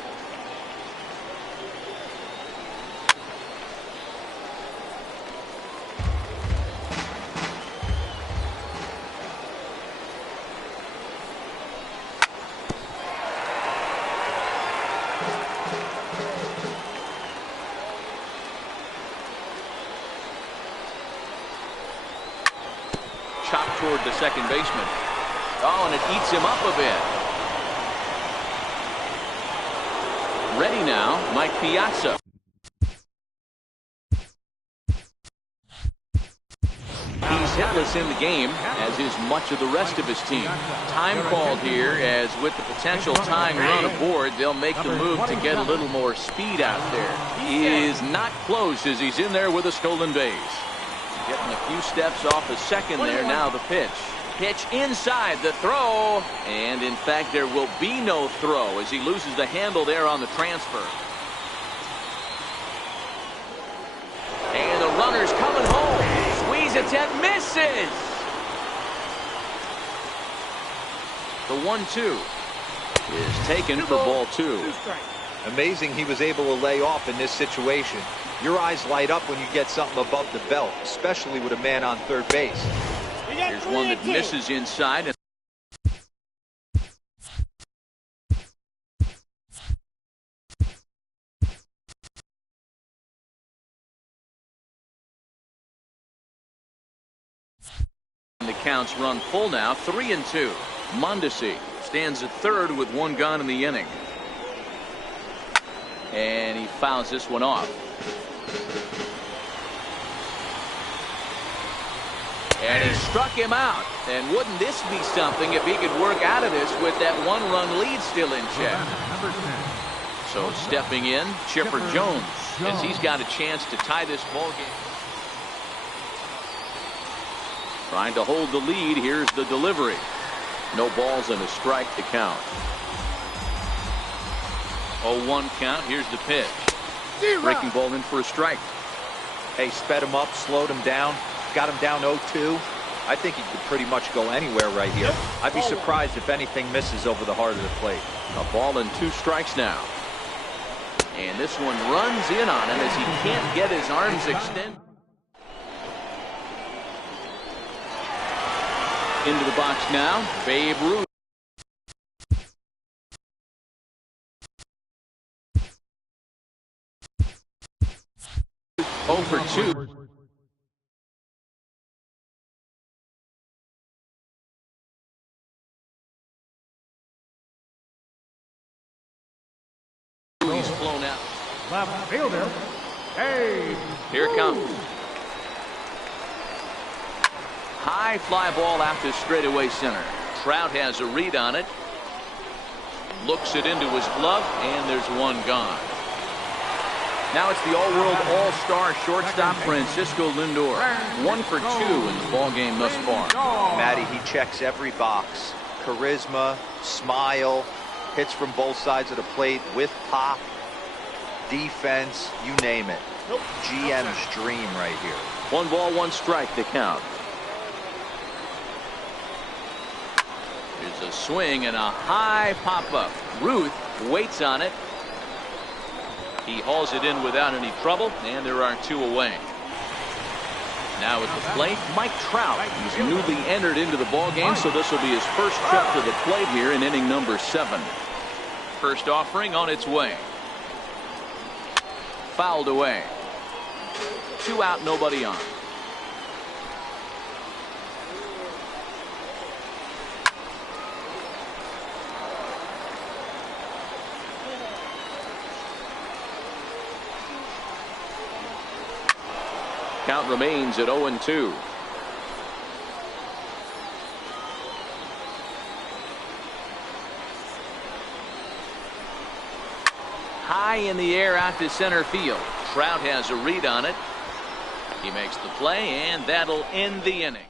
Chopped toward the second baseman. Oh, and it eats him up a bit. Ready now, Mike Piazza. He's hitless in the game, as is much of the rest of his team. Time called here, as with the potential tying run aboard, they'll make the move to get a little more speed out there. He is not close as he's in there with a stolen base. Getting a few steps off a second there. Now the pitch. Pitch inside, the throw. And in fact, there will be no throw as he loses the handle there on the transfer. And the runner's coming home. Squeeze attempt, misses. The 1-2 is taken for ball 2. Amazing he was able to lay off in this situation. Your eyes light up when you get something above the belt, especially with a man on third base. Here's one that misses inside. And the counts run full now, 3-2. Mondesi stands at third with 1 gone in the inning. And he fouls this one off. And he struck him out. And wouldn't this be something if he could work out of this with that 1-run lead still in check? So stepping in, Chipper Jones, as he's got a chance to tie this ball game. Trying to hold the lead. Here's the delivery. No balls and a strike to count. 0-1 count. Here's the pitch. Breaking ball in for a strike. Hey, sped him up, slowed him down, got him down 0-2. I think he could pretty much go anywhere right here. I'd be surprised if anything misses over the heart of the plate. A ball and 2 strikes now. And this one runs in on him as he can't get his arms extended. Into the box now, Babe Ruth. 0 for 2. He's flown out. Left fielder, hey. Here it comes. High fly ball out to straightaway center. Trout has a read on it. Looks it into his glove, and there's 1 gone. Now it's the all-world all-star shortstop Francisco Lindor. 1 for 2 in the ball game thus far. Matty, he checks every box. Charisma, smile, Hits from both sides of the plate with pop, defense, you name it. GM's dream right here. 1 ball, 1 strike to count. Here's a swing and a high pop-up. Ruth waits on it. He hauls it in without any trouble, and there are 2 away. Now at the plate, Mike Trout. He's newly entered into the ballgame, so this will be his first trip to the plate here in inning number 7. First offering on its way. Fouled away. 2 out, nobody on. Count remains at 0-2. High in the air out to center field. Trout has a read on it. He makes the play, and that'll end the inning.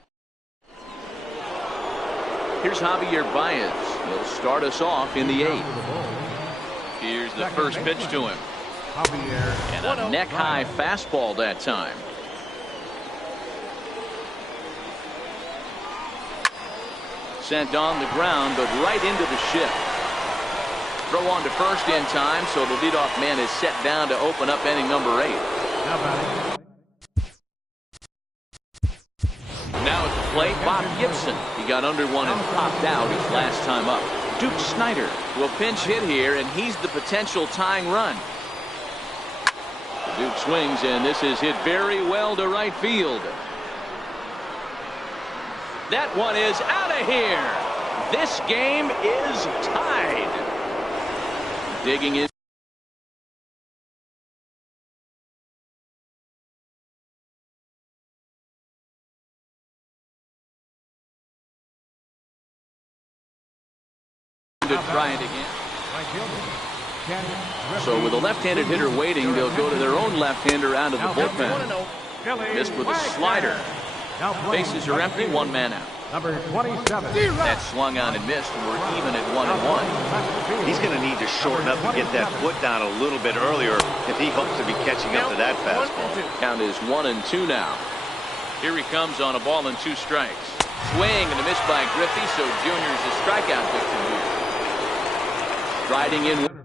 Here's Javier Baez. He'll start us off in the 8th. Here's the first pitch to him. And a neck-high fastball that time. Sent on the ground, but right into the shift. Throw on to first in time, so the leadoff man is set down to open up inning number 8. Now at the plate, Bob Gibson. He got under one and popped out his last time up. Duke Snyder will pinch hit here, and he's the potential tying run. Duke swings, and this is hit very well to right field. That one is out of here. This game is tied. Digging in. To try it again. So with a left-handed hitter waiting, they'll go to their own left-hander out of the bullpen. Missed with a slider. Bases are empty, 1 man out. Number 27. That swung on and missed. We're even at 1-1. He's going to need to shorten up and get that foot down a little bit earlier if he hopes to be catching up to that fastball. Count is 1-2 now. Here he comes on a ball and 2 strikes. Swing and a miss by Griffey, so Junior's a strikeout victim here. Riding in.